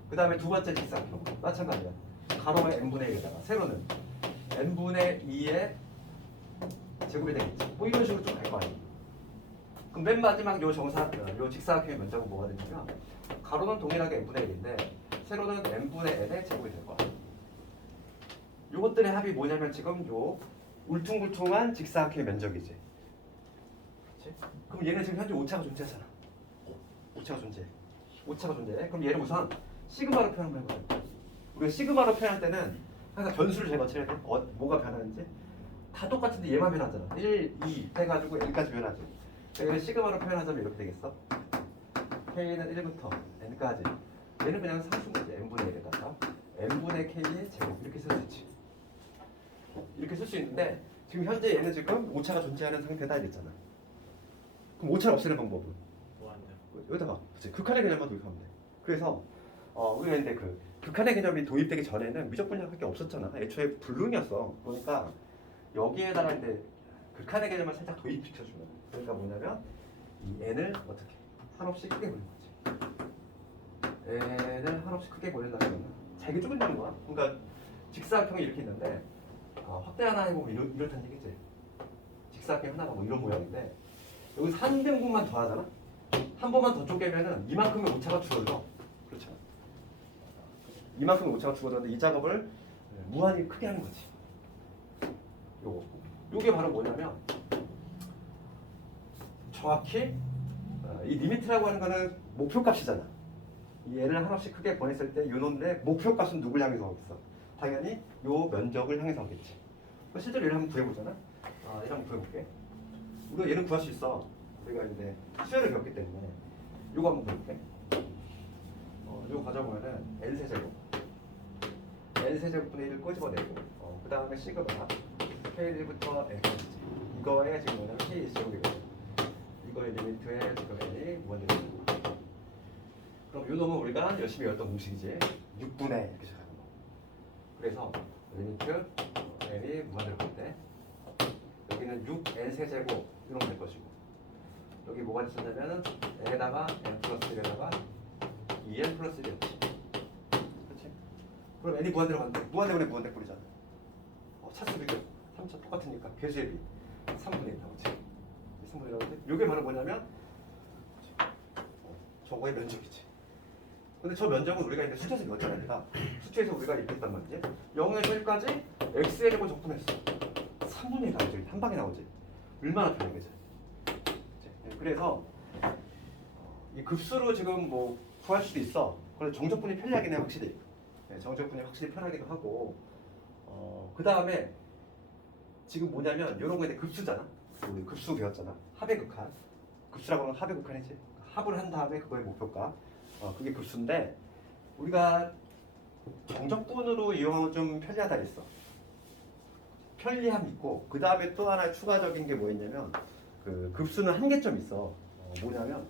그 다음에 두 번째 직사각형 마찬가지야. 가로가 n분의 1에다가 세로는 n분의 2의 제곱이 되겠지. 뭐 이런 식으로 좀 갈 거 아니야. 그럼 맨 마지막 요 직사각형의 면적은 뭐가 되냐면 가로는 동일하게 n분의 1인데 세로는 n분의 n의 제곱이 될 거야. 요것들의 합이 뭐냐면 지금 요 울퉁불퉁한 직사각형의 면적이지. 그치? 그럼 얘는 지금 현재 오차가 존재하잖아. 오차가 존재해. 그럼 얘를 우선 시그마로 표현하면 해보자. 우리가 시그마로 표현할 때는 항상 변수를 잘 맞춰야 돼. 뭐가 변하는지. 다 똑같은데 얘만 변하잖아. 1, 2 해가지고 n까지 변하지. 얘를 시그마로 표현하자면 이렇게 되겠어. k는 1부터 n까지. 얘는 그냥 상수인 거지. n분의 1에다가 n분의 k의 제곱 이렇게 쓸 수 있지. 이렇게 쓸 수 있는데 지금 현재 얘는 지금 오차가 존재하는 상태다 이랬잖아. 그럼 오차를 없애는 방법은? 여기다가 그치? 극한의 개념만 도입하면 돼. 그래서 우리가 근데 그 극한의 개념이 도입되기 전에는 미적분량밖에 없었잖아. 애초에 불능이었어. 그러니까 여기에다가 이제 극한의 개념을 살짝 도입시켜주면 그러니까 뭐냐면 이 n을 어떻게 한없이 크게 보는 거지. n을 한없이 크게 보낸다면 잘게 쪼갠다는 거야. 그러니까 직사각형이 이렇게 있는데 확대 하나 해보면 이렇다는 얘기지. 직사각형 하나가 뭐 이런 모양인데 여기서 한 등분만 더 하잖아. 한 번만 더 쪼개면은 이만큼의 오차가 줄어들어. 그렇잖아. 이만큼의 오차가 줄어들었는데 이 작업을 무한히 크게 하는 거지. 요게 바로 뭐냐면 정확히 이 리미트라고 하는 거는 목표값이잖아. 이 얘를 한없이 크게 보냈을 때 요놈의 목표값은 누굴 향해서 오겠어? 당연히 요 면적을 향해서 오겠지. 실제로 얘를 한번 구해보잖아. 얘를 한번 구해볼게. 우리가 얘는 구할 수 있어. 우리가 이제 수열을 배웠기 때문에 요거 한번 구해볼게. 요거 가져보면은 n세제곱 n세제곱분의 1을 꼬집어내고 그 다음에 시그마 k1부터 n까지 이거에 지금 뭐냐면 k 제곱이거든. 이거의 리미트에 지금 n이 무한대로 그럼 요 놈은 우리가 열심히 외웠던 공식이지. 6분의 이렇게 시작하는 거. 그래서 리미트 n이 무한대로 볼 때 여기는 6n 세제곱 이런 거 될 것이고 여기 뭐가 있었냐면은 n에다가 n 플러스 1에다가 2n 플러스 1이었지. 그렇지? 그럼 n이 무한대로 간대. 무한대분의 무한대 꼴이잖아. 차수 비교 3차 똑같으니까 배수의 비 3분의 1 나오지. 3분의 1인데 이게 바로 뭐냐면 저거의 면적이지. 근데 저 면적은 우리가 이제 수치에서 이었잖아. 우리가 수치에서 우리가 이렇게 했단 말이지. 0에서 1까지 x의 제곱 적분했어. 3분의 1가 나오지. 한 방에 나오지. 얼마나 편해, 그지? 그래서 이 급수로 지금 뭐 구할 수도 있어. 그래서 정적분이 편리하긴 해, 확실히. 네, 정적분이 확실히 편하기도 하고. 그 다음에 지금 뭐냐면 이런 거에 급수잖아. 우리 급수 배웠잖아. 합의 극한. 급수라고 하면 합의 극한이지. 합을 한 다음에 그거의 목표가. 그게 급수인데 우리가 정적분으로 이용하면 좀 편리하다 했어. 편리함이 있고 그 다음에 또 하나 추가적인 게 뭐였냐면 그 급수는 한계점이 있어. 뭐냐면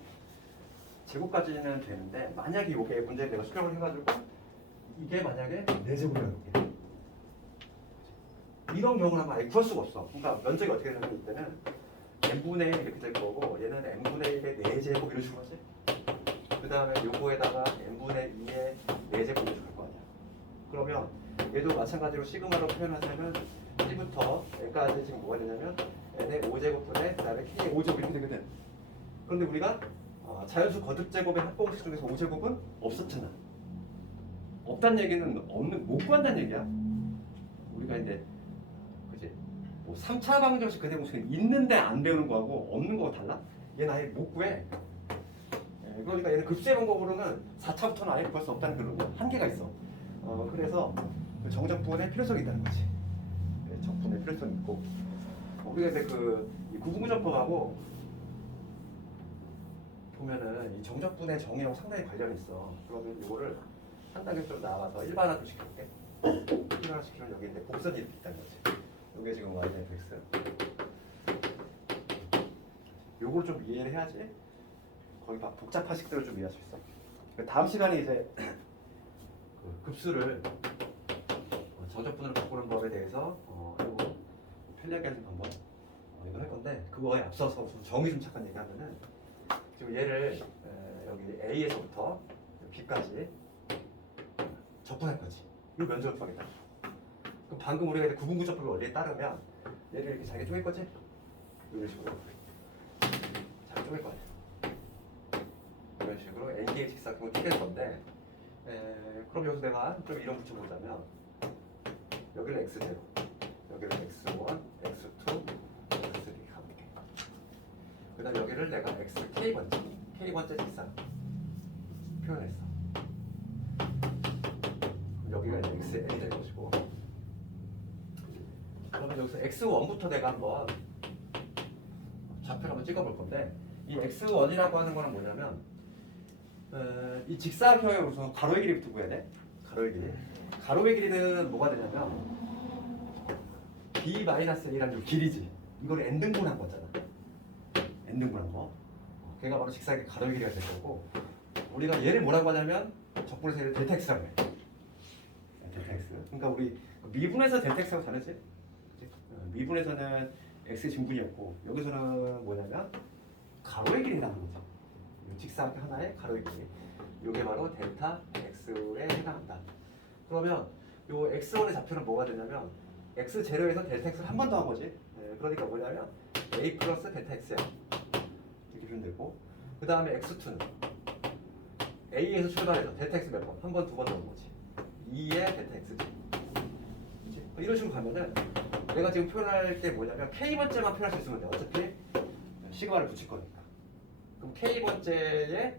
제곱까지는 되는데 만약에 이게 문제를 내가 수정을 해가지고 이게 만약에 4제곱이라는 게 이런 경우는 아마 구할 수가 없어. 그러니까 면적이 어떻게 되냐면 이때는 n분의 1 이렇게 될 거고 얘는 n분의 1의 4제곱 이런 식으로 하지. 그 다음에 요거에다가 n분의 2의 4제곱을 줄 거 아니야. 그러면 얘도 마찬가지로 시그마로 표현하자면 1부터 n까지 지금 뭐가 되냐면 n의 5제곱분의 그 다음에 k의 5제곱 이렇게 되거든. 그런데 우리가 자연수 거듭제곱의 합공식 중에서 5제곱은 없었잖아. 없다는 얘기는 못 구한다는 얘기야. 우리가 이제 그지? 뭐 3차 방정식 그 대공식은 있는데 안 배우는 거하고 없는 거하고 달라? 얘는 아예 못 구해. 그러니까 얘는 급수의 방법으로는 4차부터는 아예 구할 수 없다는 그런 한계가 있어. 그래서 그 정적분의 필요성이 있다는 거지. 적분의 필요성이 있고. 우리가 이제 그 구분구조법하고 보면은 이 정적분의 정의하고 상당히 관련이 있어. 그러면 이거를 한 단계 좀 나와서 일반화도 시켜볼게. 일반화 시키면 여기 이제 곡선이 이렇게 있다는 거지. 이게 지금 y x. 요걸 좀 이해를 해야지. 거기 막 복잡한 식들을 좀 이해할 수 있어. 다음 시간에 이제 그 급수를 정적분으로 바꾸는 법에 대해서 이거 편리하게 하는 방법 이거 할 건데 그거에 앞서서 좀 정의 좀 잠깐 얘기하면은 지금 얘를 여기 A에서부터 B까지 적분할 거지. 이거 면적을 구하겠다. 그럼 방금 우리가 구분구조법 원리에 따르면 얘를 이렇게 잘게 쪼갤 거지? 이런 식으로 잘 쪼갤 거야. 이런 식으로 A의 직사각형을 쪼갤 건데 그럼 여기서 내가 좀 이런 붙여보자면 여기를 x0, 여기를 x1, x2, x3 가볼게. 그 다음 여기를 내가 xk번째, k번째 직사각 표현했어. 그럼 여기가 이제 xn이 될 것이고 그러면 여기서 x1부터 내가 한번 좌표를 한번 찍어볼 건데 이 x1이라고 하는 거는 뭐냐면 이 직사각형의 우선 가로의 길이부터 구해야 돼. 가로의 길이. 가로의 길이는 뭐가 되냐면 b-a라는 길이지. 이걸 n등분한 거잖아. n등분한 거. 걔가 바로 직사각의 가로의 길이가 될 거고 우리가 얘를 뭐라고 하냐면 적분해서 얘를 델타 x라고 해. 델타 x. 그러니까 우리 미분에서 델타 x하고 다르지? 미분에서는 x 진분이었고 여기서는 뭐냐면 가로의 길이라는 거죠. 직사각형 하나의 가로의 길이. 이게 바로 델타 x에 해당한다. 그러면 요 x1의 좌표는 뭐가 되냐면 x0에서 델타 x를 한 번 더 한 거지. 그러니까 뭐냐면 a 플러스 델타 x야. 이렇게 보면 되고 그 다음에 x2는 a에서 출발해서 델타 x 몇 번? 한 번, 두 번 넣은 거지. 2의 델타 x지. 그치? 이런 식으로 가면은 내가 지금 표현할 때 뭐냐면 k번째만 표현할 수 있으면 돼. 어차피 시그마를 붙일 거니까. 그럼 k번째의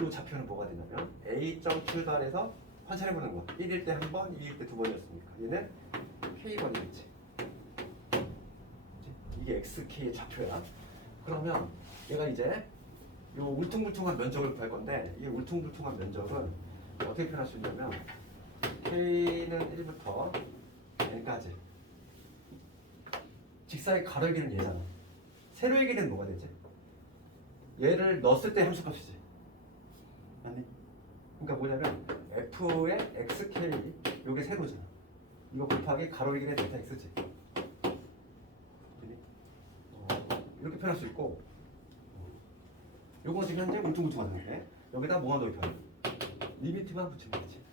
이 좌표는 뭐가 되냐면 a점 출발해서 환산해보는 거야. 1일 때 한 번, 2일 때 두 번이었으니까 얘는 k번이겠지. 이게 xk의 좌표야. 그러면 얘가 이제 요 울퉁불퉁한 면적을 구할 건데 이 울퉁불퉁한 면적은 어떻게 표현할 수 있냐면 k는 1부터 n까지 직사의 가로의 길이는 얘잖아. 세로의 길이는 뭐가 되지? 얘를 넣었을 때 함수값이지. 맞니? 그러니까 뭐냐면 f의 xk 요게 세로잖아. 이거 곱하기 가로의 길이의 델타 x지. 이렇게 표현할 수 있고 요거 지금 현재 울퉁불퉁한데 여기다 뭐만 더입혀요? 리미트만 붙이면 되지.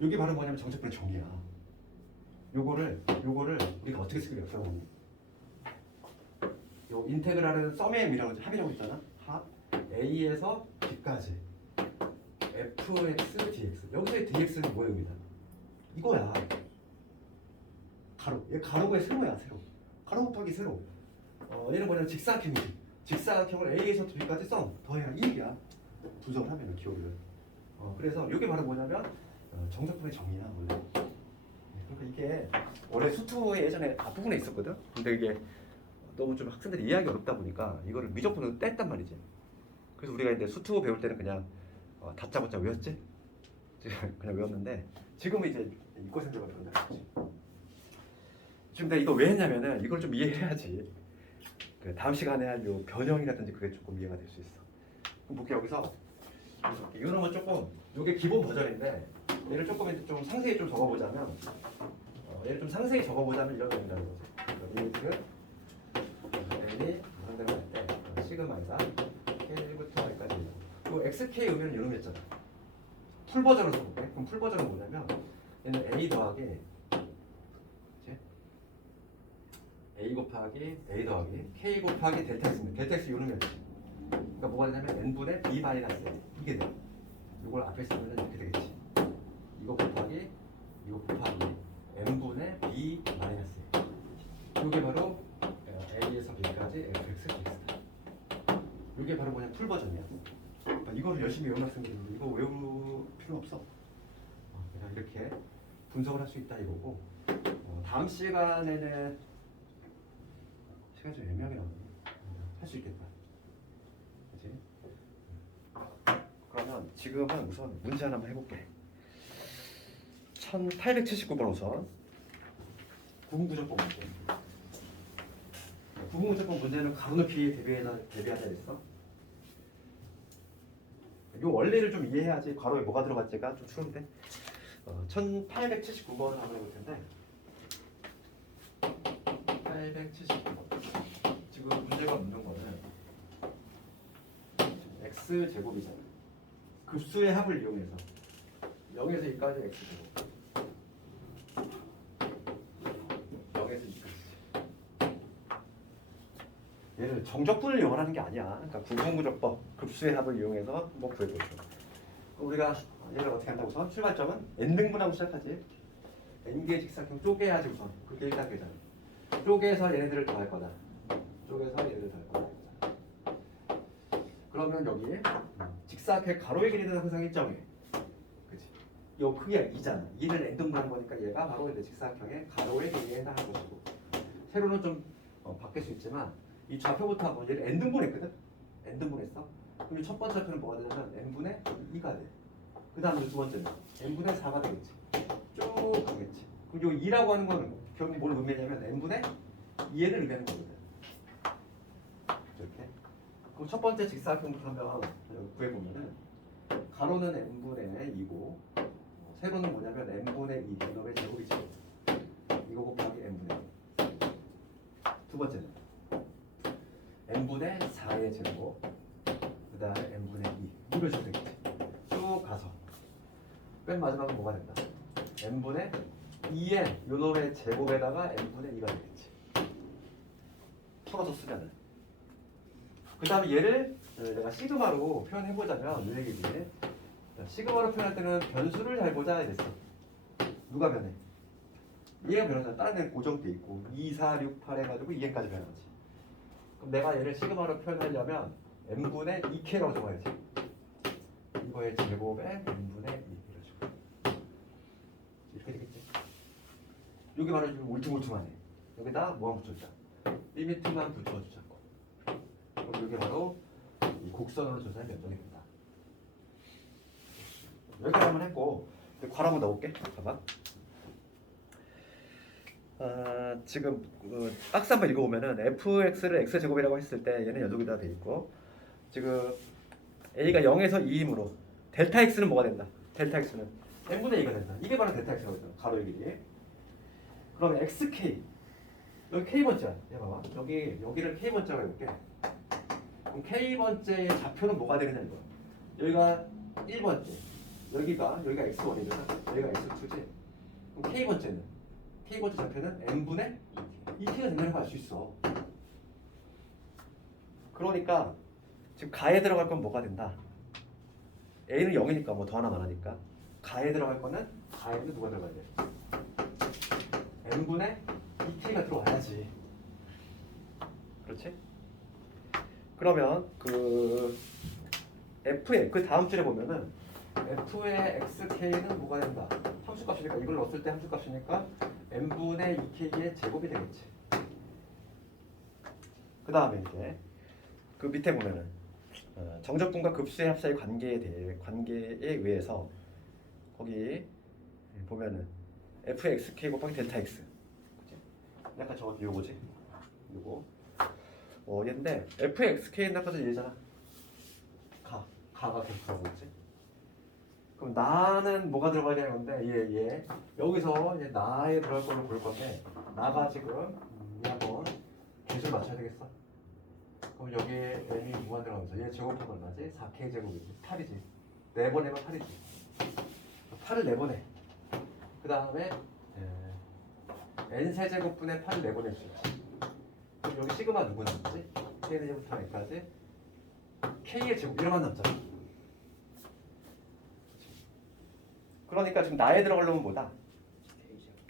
여기 바로 뭐냐면 정적분의 정의야. 요거를 우리가 어떻게 쓰기로 역사하니? 요 인테그랄은 썸의 m이라고 합이라고 했잖아. 합 a에서 b까지 fx dx. 여기서의 dx는 뭐예요, 여기다? 이거야. 가로. 얘 가로의 세로야, 세로. 가로 곱하기 세로. 얘는 뭐냐면 직사각형이지. 직사각형을 a에서 b까지 썸 더해야 1이야. 분석을 하면은 기호를. 그래서 이게 바로 뭐냐면 정적분의 정의야, 원래. 그러니까 이게 원래 수투에 예전에 앞부분에 있었거든. 근데 이게 너무 좀 학생들이 이해하기 어렵다 보니까 이거를 미적분으로 뗐단 말이지. 그래서 우리가 이제 수투 배울 때는 그냥 다짜고짜 외웠지? 그냥 외웠는데 지금은 이제 이과생들과 배운다. 지금 내가 이거 왜 했냐면은 이걸 좀 이해해야지 그 다음 시간에 할 요 변형이라든지 그게 조금 이해가 될 수 있어. 그럼 볼게. 여기서 이거는 뭐 조금 요게 기본 버전인데 얘를 조금 이제 좀 상세히 좀 적어보자면 얘를 좀 상세히 적어보자면 이런 겁니다. 리미트 n이 상대로 할때 시그마에다 k부터 y까지 요 xk 의미는 이런 게 있잖아. 풀 버전을 써볼게. 그럼 풀 버전은 뭐냐면 얘는 a 더하기 a 곱하기 a 더하기 k 곱하기 델타 x입니다. 델타 x 이런 게 있지. 그러니까 뭐가 되냐면 n분의 b 마이너스 a 이게 돼. 이걸 앞에 쓰면 이렇게 되겠지. 이거 곱하기 이거 곱하기 n분의 b 마이너스 a. 이게 바로 a에서 b까지 fx dx다. 이게 바로 뭐냐 풀 버전이야. 그러니까 이거를 열심히 외우는 학생들은 이거 외울 필요 없어. 그냥 이렇게 분석을 할 수 있다 이거고. 다음 시간에는 시간이 좀 애매하게 나오네. 할 수 있겠다. 그치? 그러면 지금은 우선 문제 하나만 해볼게. 1879번 우선 구분구조법 문제. 구분구조법 문제는 가로 높이 대비하자 했어. 이 원리를 좀 이해해야지 괄호에 뭐가 들어갔지가 좀 추운데 1879번을 한번 해볼 텐데 879번 지금 문제가 묻는 거는 x제곱이잖아. 급수의 합을 이용해서 0에서 2까지 x제곱 0에서 2까지 얘를 정적분을 이용하는 게 아니야. 그러니까 구분구조법 급수의 합을 이용해서 한번 구해보죠. 우리가 얘를 어떻게 한다고 우선 출발점은 n등분하고 시작하지. n개의 직사각형 쪼개야지 우선. 그게 1단계잖아. 쪼개서 얘네들을 더할 거다. 쪼개서 얘네들을 더할 거다. 그러면 여기 직사각형 가로의 길이는 항상 일정해. 그치? 요 크기가 2잖아. 2를 n등분한 거니까 얘가 바로 이제 직사각형의 가로의 길이에 해당하는 것이고 세로는 좀 바뀔 수 있지만 이 좌표부터 한번 얘를 n등분했거든? n등분했어? 그럼 이 첫 번째 좌표는 뭐가 되냐면 n분의 2가 돼. 그 다음에 두 번째는 n분의 4가 되겠지. 쭉 가겠지. 그럼 요 2라고 하는 건 결국 뭘 의미하냐면 n분의 2를 의미하는 거거든. 이렇게. 그럼 첫 번째 직사각형부터 한번 구해보면은 가로는 n분의 2고 세로는 뭐냐면 n분의 2 이놈의 제곱이지. 이거 곱하기 n분의 2. 두 번째는 n분의 4의 제곱 그 다음에 n분의 2 이걸 주면 되겠지. 쭉 가서 맨 마지막은 뭐가 된다? n분의 2의 요놈의 제곱에다가 n분의 2가 되겠지. 풀어서 쓰면은 그 다음에 얘를 내가 시그마로 표현해보자면 이 얘기지. 시그마로 표현할 때는 변수를 잘 보자 이랬어. 누가 변해? 얘가 변하잖아. 다른 애는 고정돼 있고 2, 4, 6, 8 해가지고 2n까지 변하지. 그럼 내가 얘를 시그마로 표현하려면 n분의 2k라고 적어야지. 이거의 제곱에 n분의 2 이래가지고 이렇게 되겠지. 여기 바로 지금 울퉁불퉁하네. 여기다 뭐만 붙여주자. 리미트만 붙여주자고. 그럼 이게 바로 이 곡선으로 조사의 면적이 된다. 여기까지 한번 했고 괄호 한번 넣어볼게. 봐봐. 지금 박스 한번 읽어보면은 fx를 x제곱이라고 했을 때 얘는 연속이다 돼 있고 지금 a가 0에서 2이므로 델타 x는 뭐가 된다? 델타 x는 n분의 2가 된다. 이게 바로 델타 x라고 했잖아. 가로의 길이. 그러면 xk 여기 k번째야. 얘 봐봐. 여기를 k번째라고 해볼게. 그럼 k번째의 좌표는 뭐가 되느냐 이거. 여기가 1번째. 여기가 x1이잖아. 여기가 x2지. 그럼 k번째 좌표는 n분의 2t가 된다는 걸 알 수 있어. 그러니까 지금 가에 들어갈 건 뭐가 된다? a는 0이니까 뭐 더 하나 많으니까 가에 들어갈 거는 가에는 누가 들어가야 돼? n분의 2k가 들어와야지. 그렇지? 그러면 그 f의 그 다음 줄에 보면은 f의 xk는 뭐가 된다? 함수값이니까 이걸 넣었을 때 함수값이니까 n분의 2k의 제곱이 되겠지. 그 다음에 이제 그 밑에 보면은 정적분과 급수의 합사의 관계에 의해서 거기 보면은 fxk 곱하기 델타 x. 그치? 약간 저거 요거지. 요거. 얘인데 fxk는 아까 전에 얘잖아. 가가 계속 들어가고 있지. 그럼 나는 뭐가 들어가야 되는 건데 얘 여기서 이제 나에 들어갈 걸로 볼 건데 나가 지금 얘 한번 개수를 맞춰야 되겠어. 그럼 여기에 n이 무한 들어가면서 얘 제곱하면 얼마지? 4k 제곱이지. 8이지. 4번 해면 8이지. 8을 4번 해. 그 다음에 n 세제곱분의 8을 4번 해주지. 그럼 여기 시그마 누구 남지? k의 제곱부터 여기까지 k의 제곱 이러면 남잖아. 그러니까 지금 나에 들어가려면 뭐다?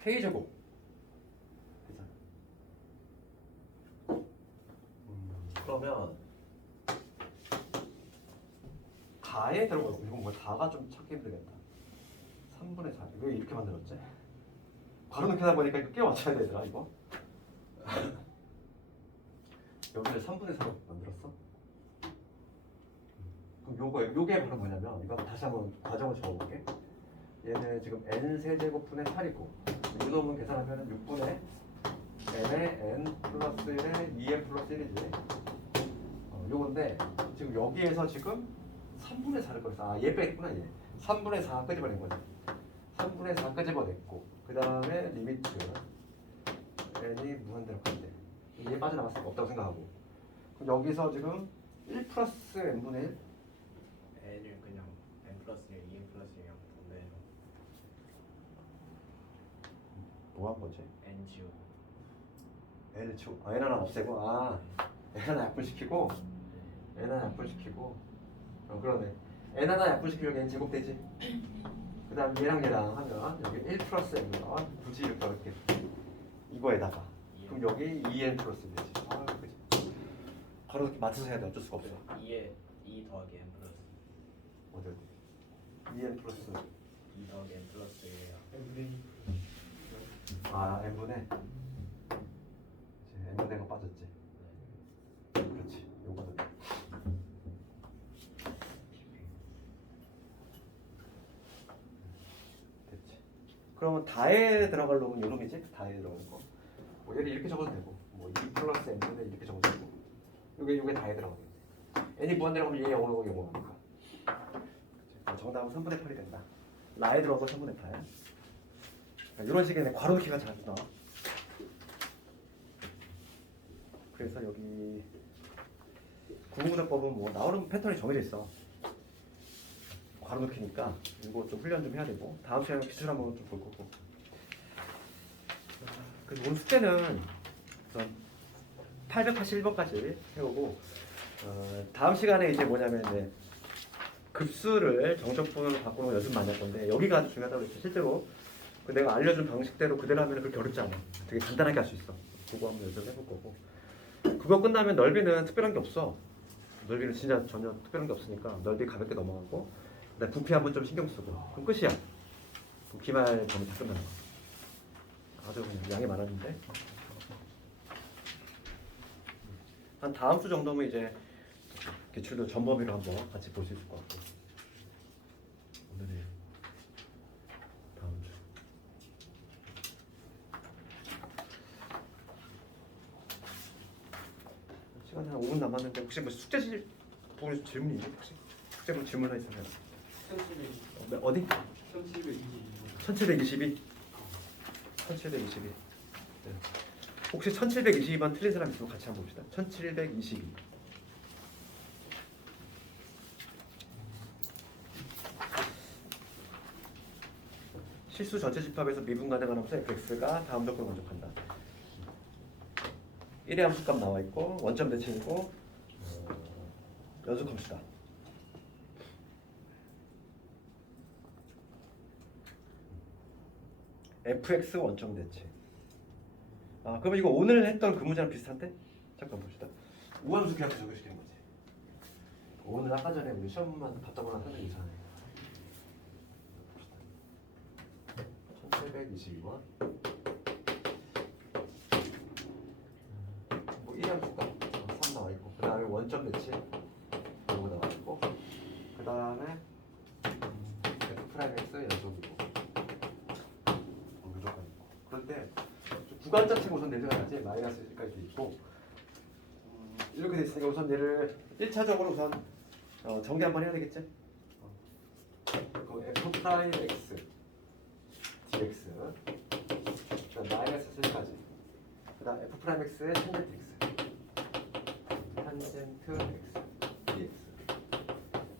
k제곱. 그러면 가에 들어가고 이건 뭐 다가 좀 찾기 힘들겠다. 3분의 4. 왜 이렇게 만들었지? 바로 넣게 하다 보니까 이거 끼워 맞춰야 되더라 이거. 여기를 3분의 4로 만들었어? 그럼 요게 바로 뭐냐면 이거 다시 한번 과정을 적어볼게. 얘는 지금 n 세제곱분의 8이고 이 놈은 계산하면 6분의 n의 n 플러스 1의 2n 플러스 1이지. 요건데 지금 여기에서 지금 3분의 4를 꺼냈어. 얘 빼겠구나 얘. 3분의 4 끄집어낸 거지. 3분의 4 끄집어냈고 그 다음에 리미트 n이 무한대로 간대. 얘 빠져나갔을 거 없다고 생각하고 그럼 여기서 지금 1 플러스 n분의 1 n을 그냥 n 플러스 1, 2n 플러스 1이랑 분배해서 뭐 한 거지? n 지우고 n을 치우고 n 하나 없애고 n 하나 약분시키고 n 하나 약분시키고 그러네. n 하나 약분시키면 n 제곱되지. 그 다음 얘랑 하면 여기 1 플러스 n이야. 굳이 이렇게 어렵게 이거에다가 그럼 여기 2n 플러스 1이지. 그치. 바로 이렇게 맞춰서 해야 돼. 어쩔 수가 없어. 2 더하기 n 플러스 어디 2n 플러스 2 더하기 n 플러스 1이야. n분의 이제 n분의 거 빠졌지. 그렇지. 요거는 됐지. 그러면 다에 들어갈 놈은 요 놈이지? 다에 들어가는 거. 뭐 얘를 이렇게 적어도 되고 뭐 2 플러스 n분의 이렇게 적어도 되고 요게 다에 들어가고 n이 무한 들어가면 얘 0으로 가고 0으로 가니까 정답은 3분의 8이 된다. 나에 들어가고 3분의 8. 이런 식의 괄호키가 자주 나와. 그래서 여기 구분문화법은 뭐 나오는 패턴이 정해져 있어. 괄호키니까 이거 좀 훈련 좀 해야 되고 다음 시간에 기출 한번 좀 볼 거고. 그래서 오늘 숙제는 우선 881번까지 해오고 다음 시간에 이제 뭐냐면 이제 급수를 정적분으로 바꾸는 연습 많이 할 건데 여기가 아주 중요하다고 했죠. 실제로 내가 알려준 방식대로 그대로 하면 그렇게 어렵지 않아. 되게 간단하게 할 수 있어. 그거 한번 연습해볼 거고. 그거 끝나면 넓이는 특별한 게 없어. 넓이는 진짜 전혀 특별한 게 없으니까 넓이 가볍게 넘어가고 그다음에 부피 한번 좀 신경 쓰고 그럼 끝이야. 부피만 범위 다 끝나는 거. 아주 그냥 양이 많았는데 한 다음 주 정도면 이제 기출도 전범위로 한번 같이 볼 수 있을 것 같고 오늘의 다음 주 시간이 한 5분 남았는데 혹시 뭐 숙제실 보고 질문이 있니? 혹시 숙제 뭐 질문 하나 있으면 어디? 1722 1722 네. 혹시 1722번 틀린 사람 있으면 같이 한번 봅시다. 1722 실수 전체 집합에서 미분 가능한 함수 fx가 다음 조건을 만족한다. 1의 함수값 나와 있고 원점 대칭이고 연속함수다. fx 원점 대체. 아, 그러면 이거 오늘 했던 그 문제랑 비슷한데? 잠깐 봅시다. 우함수 계약서 적용시키는 거지. 오늘 아까 전에 우리 시험만 봤다 보나 하는 이상해. 1722번. 뭐 1함수가 3 나와 있고, 그 다음에 원점 배치 이거 나와 있고, 그 다음에 f 프라임 x 연속이고, 무조건 있고. 그런데 구간 자체가 우선 내려가야지 마이너스 1까지 있고, 이렇게 돼 있으니까 우선 얘를 1차적으로 우선 정리 한번 해야 되겠지? 그 f 프라임 x dx, 그다음 마이너스 1까지, 그다음 f 프라임 x의 탄젠트 x, 탄젠트 x dx,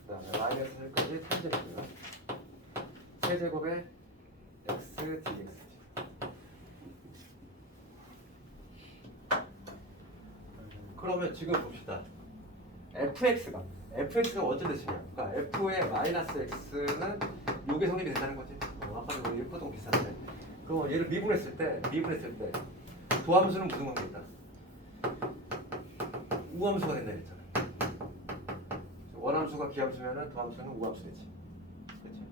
그다음에 마이너스 1까지 탄젠트 세제곱의 x dx. 그러면 지금 봅시다. fx가 어떤 대칭이야? 그러니까 f의 마이너스 x는 요게 성립이 된다는 거지. 아까도 우리 1포동 비슷한데. 그럼 얘를 미분했을 때 도함수는 무슨 관계 있다? 우함수가 된다 했잖아. 원함수가 기함수면은 도함수는 우함수 되지. 그렇지?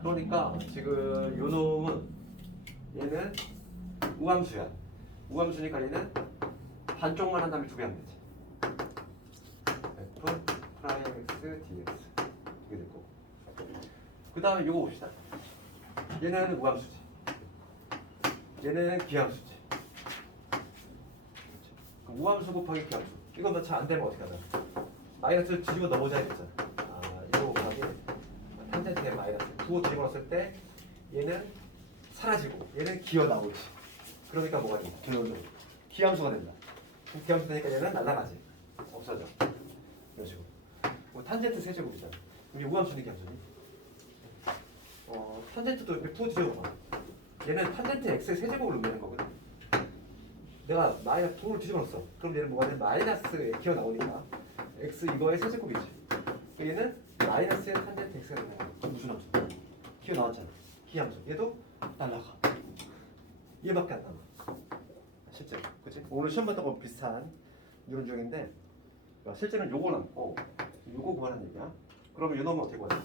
그러니까 지금 요 놈은 얘는 우함수야. 우함수니까 얘는 반쪽만 한다면 두 배 하면 되지. f 프라임 x dx 이게 될 거고. 그 다음에 요거 봅시다. 얘는 우함수지. 얘는 기함수지. 그렇죠? 우함수 곱하기 기함수. 이건 잘 안 되면 어떻게 하나? 마이너스를 뒤집어 넣어줘야 되잖아. 이거 곱하기 탄젠트의 마이너스. 두고 뒤집어 넣었을 때 얘는 사라지고 얘는 기어 나오지. 그러니까 뭐가 돼? 기함수가 된다. 기함수 되니까 얘는 날아가지. 없어져. 이런 식으로. 뭐 탄젠트 세제곱이잖아. 우리 우함수는 기함수니? 탄젠트도 이렇게 푸 뒤집어봐. 얘는 탄젠트 x의 세제곱을 의미하는 거거든. 내가 마이너스 2를 뒤집어 넣었어. 그럼 얘는 뭐가 돼? 마이너스에 기어 나오니까 x 이거의 세제곱이지. 얘는 마이너스의 탄젠트 x가 되는 거야. 그럼 무슨 함수? 기어 나왔잖아. 기함수. 얘도 날아가. 얘밖에 안 남아. 실제로. 그치? 오늘 시험 봤던 거 비슷한 이런 중인데 실제는 요거 남고 요거 구하는 얘기야. 그러면 요 놈은 어떻게 구하냐?